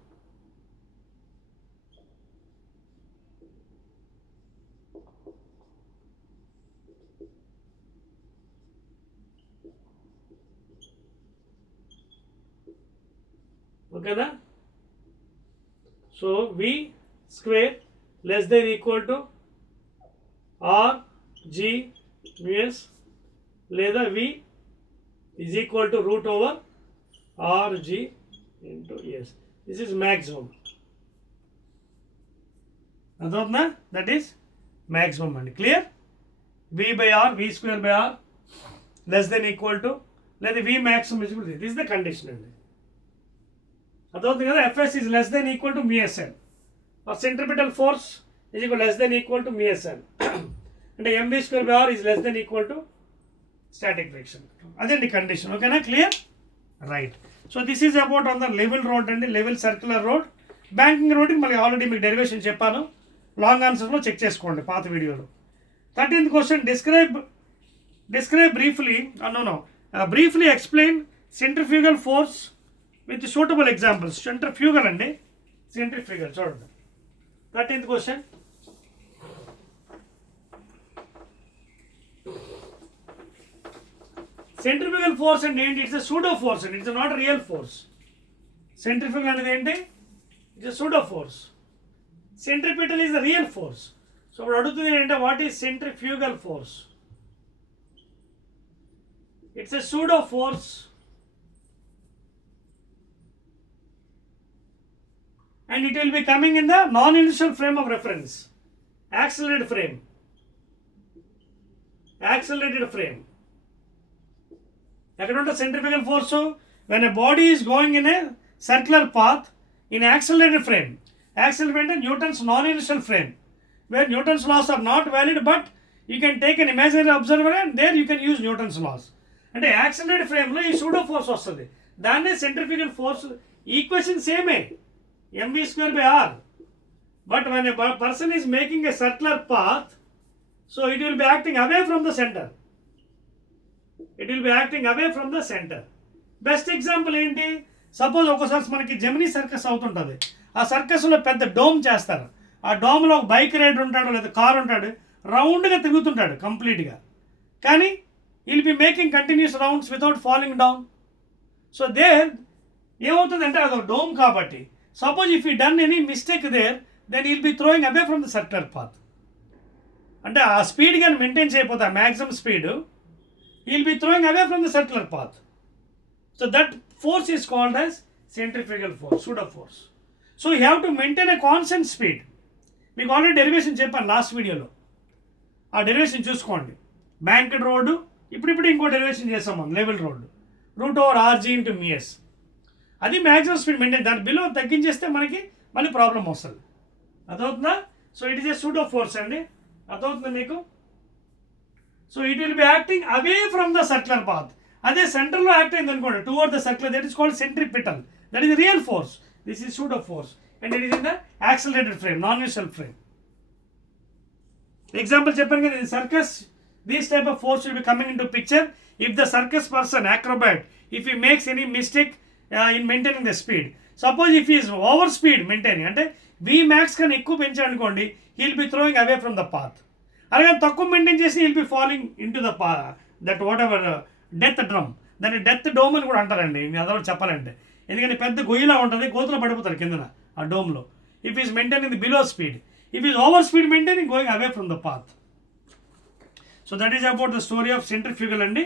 ఓకేనా. So v square less than equal to r g ms లేదా v is equal to root over r g into s. This is maximum. అర్థమవుతుందా? దట్ ఈస్ maximum అండి. Clear? v by r, v square by r less than equal to లేదా v maximum is equal to this is the condition అండి. అర్థమవుతుంది కదా. fs is less than equal to μsn or centripetal force is equal less than equal to μsn అంటే mv square by r is less than equal to static friction. అదండి కండిషన్. ఓకేనా? Clear? Right. So this is about on the level road అండి, level circular road. Banking రోడ్కి మళ్ళీ ఆల్రెడీ మీకు డెరివేషన్ చెప్పాను, లాంగ్ ఆన్సర్స్లో చెక్ చేసుకోండి పాత వీడియోలో. 13th question, describe briefly briefly explain centrifugal force with suitable examples. Centrifugal అండి, సెంట్రిఫ్యూగల్ చూడండి. 13th క్వశ్చన్, సెంట్రిఫ్యూగల్ ఫోర్స్ అంటే ఏంటి? ఇట్స్ ఎ సూడో ఫోర్స్ అండి, it's not real force. Centrifugal అనేది ఏంటి? It's a pseudo force. Centripetal is the real force. So ఇప్పుడు అడుగుతుంది ఏంటంటే what is centrifugal force? It's a pseudo force and it will be coming in the non-inertial frame of reference, accelerated frame. ఎక్కడ ఉంటుంది centrifugal force? When a body is going in a circular path in accelerated frame. Accelerated అంటే Newton's non inertial frame, where Newton's laws are not valid, but you can take an imaginary observer and there you can use Newton's laws. అంటే accelerated ఫ్రేమ్లో ఈ pseudo force వస్తుంది, దాన్నే centrifugal force. Equation సేమే, mv square by r, but when a person is making a circular path, so it will be acting away from the center. Best example ఏంటి? సపోజ్ ఒకసారి మనకి Gemini circus అవుతుంటుంది, ఆ సర్కస్లో పెద్ద డోమ్ చేస్తారు, ఆ డోమ్లో ఒక బైక్ రైడర్ ఉంటాడు లేదా కార్ ఉంటాడు, రౌండ్గా తిరుగుతుంటాడు కంప్లీట్గా, కానీ will be making continuous rounds without falling down. So there ఏమవుతుందంటే అదొక డోమ్ కాబట్టి, suppose if he done any mistake there, then he'll be throwing away from the circular path. అంటే ఆ స్పీడ్ కానీ మెయింటైన్ చేయకపోతే ఆ maximum speed, he'll be throwing away from the circular path. So that force is called as centrifugal force, pseudo force. So you have to maintain a constant speed. మీకు already derivation చెప్పాను లాస్ట్ వీడియోలో, ఆ డెరివేషన్ చూసుకోండి. బ్యాంకెడ్ రోడ్డు, ఇప్పుడు ఇంకో డెరివేషన్ చేస్తాం మనం, level road, root over R G into mu s. అది మ్యాక్సిమం స్పీడ్ మెయింటైన్, దాని బిలో తగ్గించేస్తే మనకి మళ్ళీ ప్రాబ్లం వస్తుంది. అర్థమవుతుందా? So it is a pseudo force అండి. అర్థమవుతుందా మీకు? So it will be acting away from the circular path. అదే సెంటర్లో యాక్ట్ అయింది అనుకోండి toward the circular, that is called centripetal. That is real force. This is pseudo force and it is in the accelerated frame, non inertial frame. Example చెప్పాను కదా, ఇది circus. This type of force will be coming in to picture if the circus person acrobat, if he makes any mistake in maintaining the speed. Suppose if is over speed maintaining, అంటే V max కన్నా ఎక్కువ పెంచాడనుకోండి, he'll be throwing away from the path. అలాగే తక్కువ maintain చేసి he'll be falling in to the that what ever death drum. దాన్ని death dome అని కూడా అంటారండి, అదొక చెప్పాలంటే. ఎందుకంటే పెద్ద గొయ్యిలా ఉంటుంది, గోతులో పడిపోతారు కిందన ఆ డోమ్లో. If is maintaining the below speed, if is over speed maintaining going away from the path. So that is about the story of centrifugal అండి.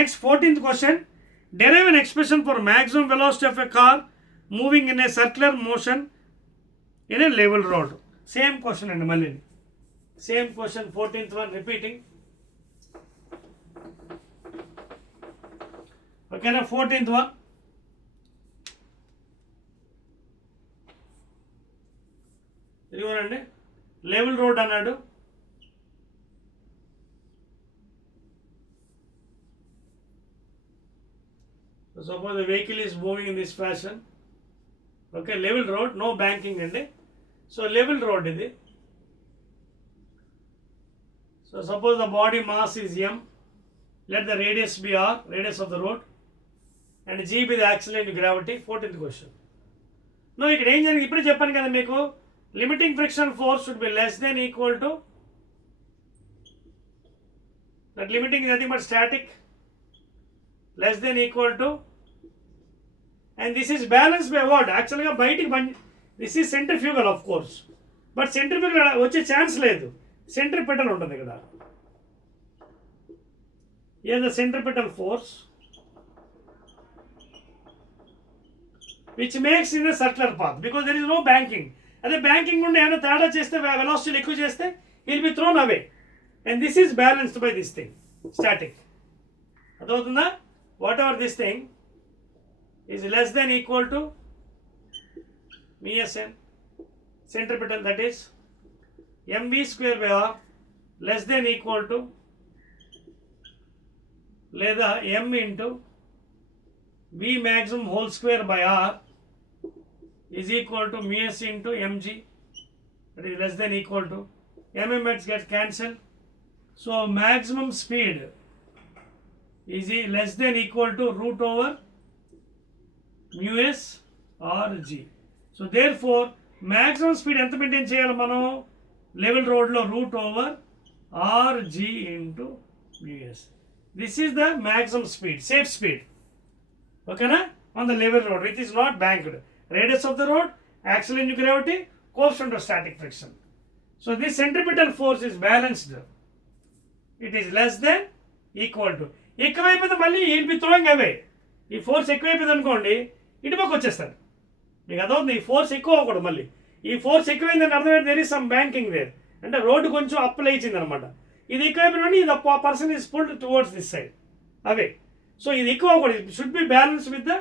Next 14th question, derive an expression for maximum velocity of a car moving in a circular motion in a level road. Same question and mali same question, 14th one repeating. Okay na, 14th one, ఇదిగోనండి level road అన్నాడు. So suppose the vehicle is moving in this fashion. Okay, level road, no banking andi. So level road idi. So suppose the body mass is m, let the radius be r, radius of the road, and g be the accelerating gravity. 14th question. No, ఇక్కడ ఏం జరిగింది ఇప్పుడే చెప్పాను కదా మీకు, limiting frictional force should be less than equal to, that limiting is nothing but static, less than equal to and this is balance by what, యాక్చువల్గా బయటికి this is centrifugal of course, but centrifugal వచ్చే ఛాన్స్ లేదు, సెంట్రిపెటల్ ఉంటుంది ఇక్కడ. Here the centripetal force which makes in a circular path because there is no banking. అదే banking ఉండి ఏమైనా తేడా చేస్తే వెలాసిటీలు ఎక్కువ చేస్తే will be thrown away, and this is balanced by this thing static. అర్థమవుతుందా? What ever this thing is less than equal to msn centripetal, that is mv square by r less than equal to లేదా m into v maximum whole square by r is equal to ms into mg, that is less than equal to mmx gets cancelled, so maximum speed is less than equal to root over mu s or g. So therefore maximum speed ఎంత maintain చేయాలి మనం level రోడ్లో, root over R G into mu s. This is the maximum speed, safe speed, ఓకేనా, on the level road which is not banked. Radius of the road, axial into gravity, coefficient of static friction. So this centripetal force is balanced, it is less than equal to. ఎక్కువైపోతే మళ్ళీ will be throwing అవే. ఈ ఫోర్స్ ఎక్కువైపోయింది అనుకోండి ఇటుపక్క వచ్చేస్తారు. మీకు అదవుతుంది, ఈ ఫోర్స్ ఎక్కువ అవ్వకూడదు. మళ్ళీ ఈ ఫోర్స్ ఎక్కువైందని అర్థమైతే there is some banking there, అంటే రోడ్డు కొంచెం అప్ లేచింది అనమాట. ఇది ఎక్కువైపోయిన ఇది person is pulled towards this side away. సో ఇది ఎక్కువ అవ్వకూడదు, it should be balance with the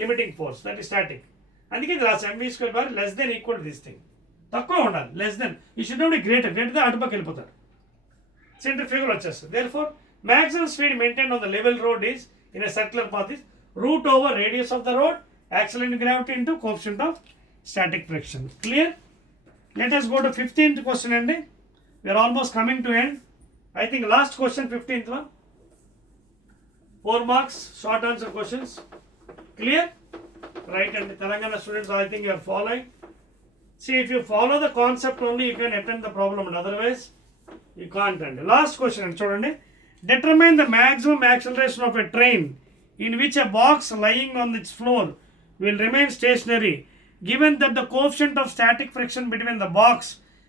limiting force, that is static. అందుకే ఇది రాసి M V square bar less than equal to this thing, తక్కువ ఉండాలి, లెస్ దెన్. ఈ should not be greater, greater అటుపక్క వెళ్ళిపోతారు, సెంట్రిఫ్యూగల్ వచ్చేస్తుంది. Therefore maximum speed maintained on the level road is in a circular path is root over radius of the road, axial into gravity into coefficient of static friction. Clear? Let us go to 15th question and we are almost coming to end. I think last question, 15th one, 4 marks, short answer questions. Clear? Right, and Telangana students, I think you are following. See, if you follow the concept only you can attempt the problem, and otherwise you can't. And last question and chudandi, determine the maximum acceleration of a train in which a box lying on its floor will remain stationary given that the coefficient of static friction between the box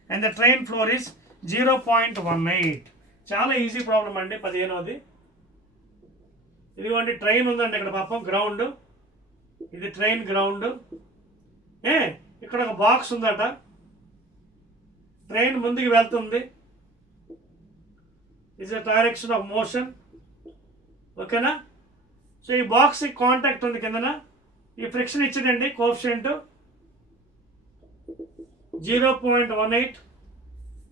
and the train floor is 0.18. చాలా easy problem అండి. 15వది. ఇదిగోండి ట్రైన్ ఉందండి ఇక్కడ పాపం, గ్రౌండ్, ఇది train ground, ఇక్కడ ఒక బాక్స్ ఉందట, ట్రైన్ ముందుకు వెళ్తుంది, is a direction of motion, ఓకేనా. సో ఈ బాక్స్ కాంటాక్ట్ ఉంది కిందన, ఈ ఫ్రిక్షన్ ఇచ్చిందండి కోఎఫిషియంట్ 0.18.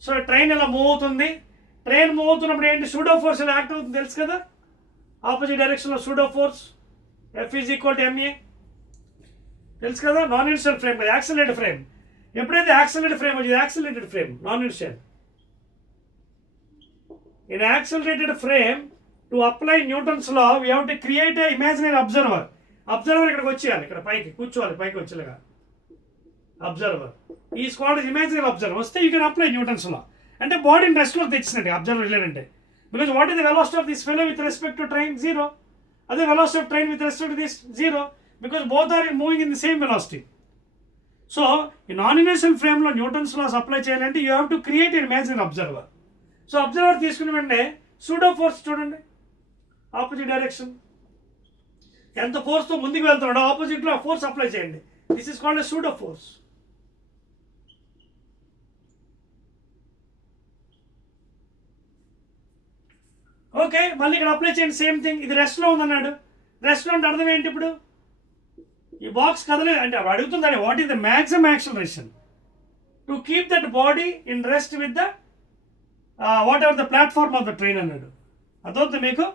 సో ట్రైన్ ఇలా మూవ్ అవుతుంది, ట్రైన్ మూవ్ అవుతున్నప్పుడు ఏంటి, సూడో ఫోర్స్ ఇలా యాక్ట్ అవుతుంది తెలుసు కదా, ఆపోజిట్ డైరెక్షన్లో pseudo force F is equal to MA తెలుసు కదా. నాన్ ఇన్షియల్ ఫ్రేమ్ కదా, యాక్సిలరేటెడ్ ఫ్రేమ్. ఎప్పుడైతే యాక్సిలరేటెడ్ ఫ్రేమ్ వచ్చింది, accelerated frame, non initial. In accelerated frame, to apply Newton's law, we have to create a imaginary observer. Observer ఇక్కడికి వచ్చేయాలి, ఇక్కడ పైకి కూర్చోవాలి, పైకి వచ్చేలాగా అబ్జర్వర్. ఈ స్కాల్డ్ ఇమాజినరీ అబ్జర్వర్ వస్తే you can apply Newton's law. అంటే బాడీని రెస్ట్లోకి తెచ్చినట్టు అబ్జర్వర్ లేదంటే, because what is the velocity of this fellow with respect to train, 0. అదే velocity of train with respect to this 0, because both are moving in the same velocity. So ఈ non inertial ఫ్రేమ్లో Newton's laws apply చేయాలంటే you have to create an imaginary observer. So observer తీసుకున్న వెంటనే pseudo force చూడండి, opposite direction, ఎంత ఫోర్స్తో ముందుకు వెళ్తున్నాడో ఆపోజిట్లో ఆ ఫోర్స్ అప్లై చేయండి. This is called a pseudo force. Okay, మళ్ళీ ఇక్కడ అప్లై చేయండి, సేమ్ థింగ్. ఇది రెస్ట్లో ఉందన్నాడు, రెస్ట్లో అంటే అర్థం ఏంటి, ఇప్పుడు ఈ బాక్స్ కదలే అంటే అడుగుతుందండి what is the maximum acceleration to keep that body in rest with the what ever the platform of the train అన్నాడు. అదవుతుంది మీకు.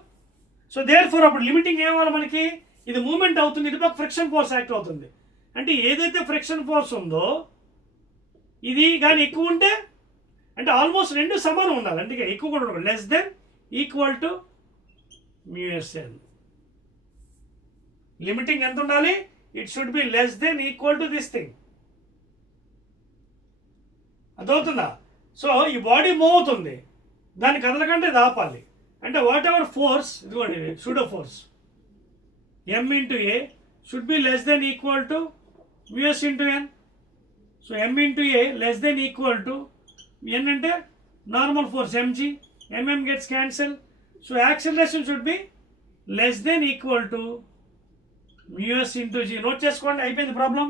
సో దేర్ ఫోర్ అప్పుడు లిమిటింగ్ ఏమవ్వాలి మనకి, ఇది మూమెంట్ అవుతుంది, ఇటుపక్క ఫ్రిక్షన్ ఫోర్స్ యాక్ట్ అవుతుంది. అంటే ఏదైతే ఫ్రిక్షన్ ఫోర్స్ ఉందో ఇది కానీ ఎక్కువ ఉంటే, అంటే ఆల్మోస్ట్ రెండు సమానం ఉండాలి, అంటే ఎక్కువ కూడా ఉండాలి, less than equal to mu s n. Limiting ఎంత ఉండాలి, it should be less than equal to this thing. అదవుతుందా. సో ఈ బాడీ మూవ్ అవుతుంది, దాన్ని కదలకంటే ఇది ఆపాలి. అంటే వాట్ ఎవర్ ఫోర్స్, ఇదిగోండి pseudo force M into A should be less than equal to mu s into n. So m into a less than equal to n ante normal force mg, mm gets cancelled. So acceleration should be less than equal to mu s into g. Note చేసుకోండి, అయిపోయింది ప్రాబ్లం.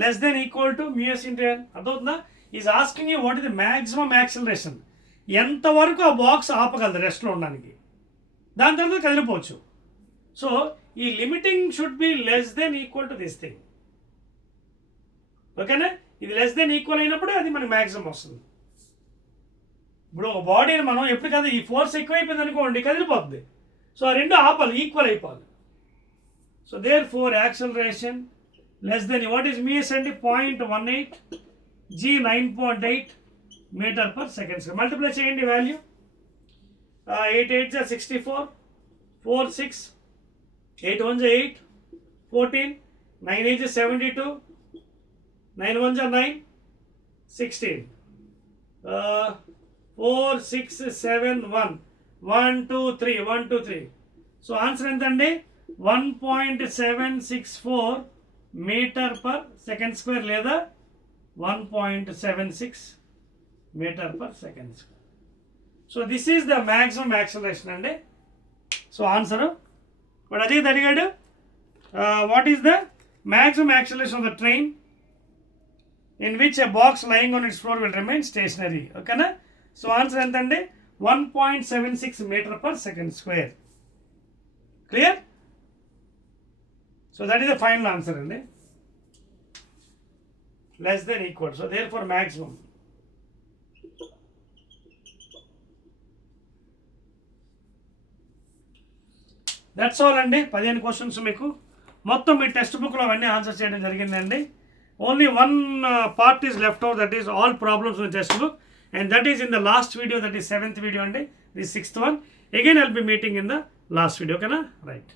Less than equal to mu s into n. అర్థవుతుందా? Is asking you what is the maximum acceleration. ఎంతవరకు ఆ box ఆపగలదు రెస్ట్లో ఉండడానికి, దాని తర్వాత కదిలిపోవచ్చు. సో ఈ limiting should be less than equal to this thing. ఓకేనా? ఇది లెస్ దెన్ ఈక్వల్ అయినప్పుడు అది మనకి మ్యాక్సిమం వస్తుంది. ఇప్పుడు ఒక బాడీని మనం ఎప్పుడు కదా ఈ ఫోర్స్ ఎక్కువైపోయింది అనుకోండి, కదిలిపోతుంది. సో ఆ రెండు ఆపాలి, ఈక్వల్ అయిపోవాలి. So therefore acceleration less than what is mu s అంటే 0.18, g 9.8 metre per seconds. Multiply చేయండి వాల్యూ. 8 8 64, 4 6, 8 1 8, 14, 9 8 72, 9 1 9, 16, 4 6 7 1, 1 2 3, 1 2 3. సో ఆన్సర్ ఎంతండి? 1.764 మీటర్ పర్ సెకండ్ స్క్వేర్ లేదా 1.76 metre per second square. So this is the maximum acceleration అండి. So answer వాడు అదే అడిగాడు, what is the maximum acceleration of the train in which a box lying on its floor will remain stationary. ఓకేనా? సో answer ఎంతండి? 1.76 metre per second square. Clear? So that is the final answer అండి. Less than equal, so therefore maximum. That's all అండి. 15 క్వశ్చన్స్ మీకు మొత్తం మీ టెక్స్ట్ బుక్లో అవన్నీ ఆన్సర్ చేయడం జరిగిందండి. Only one part is left out, that is all problems in the textbook, and that is in the last video, that is 7th video and this 6th one. Again I'll be meeting in the last video. Okay na? Right.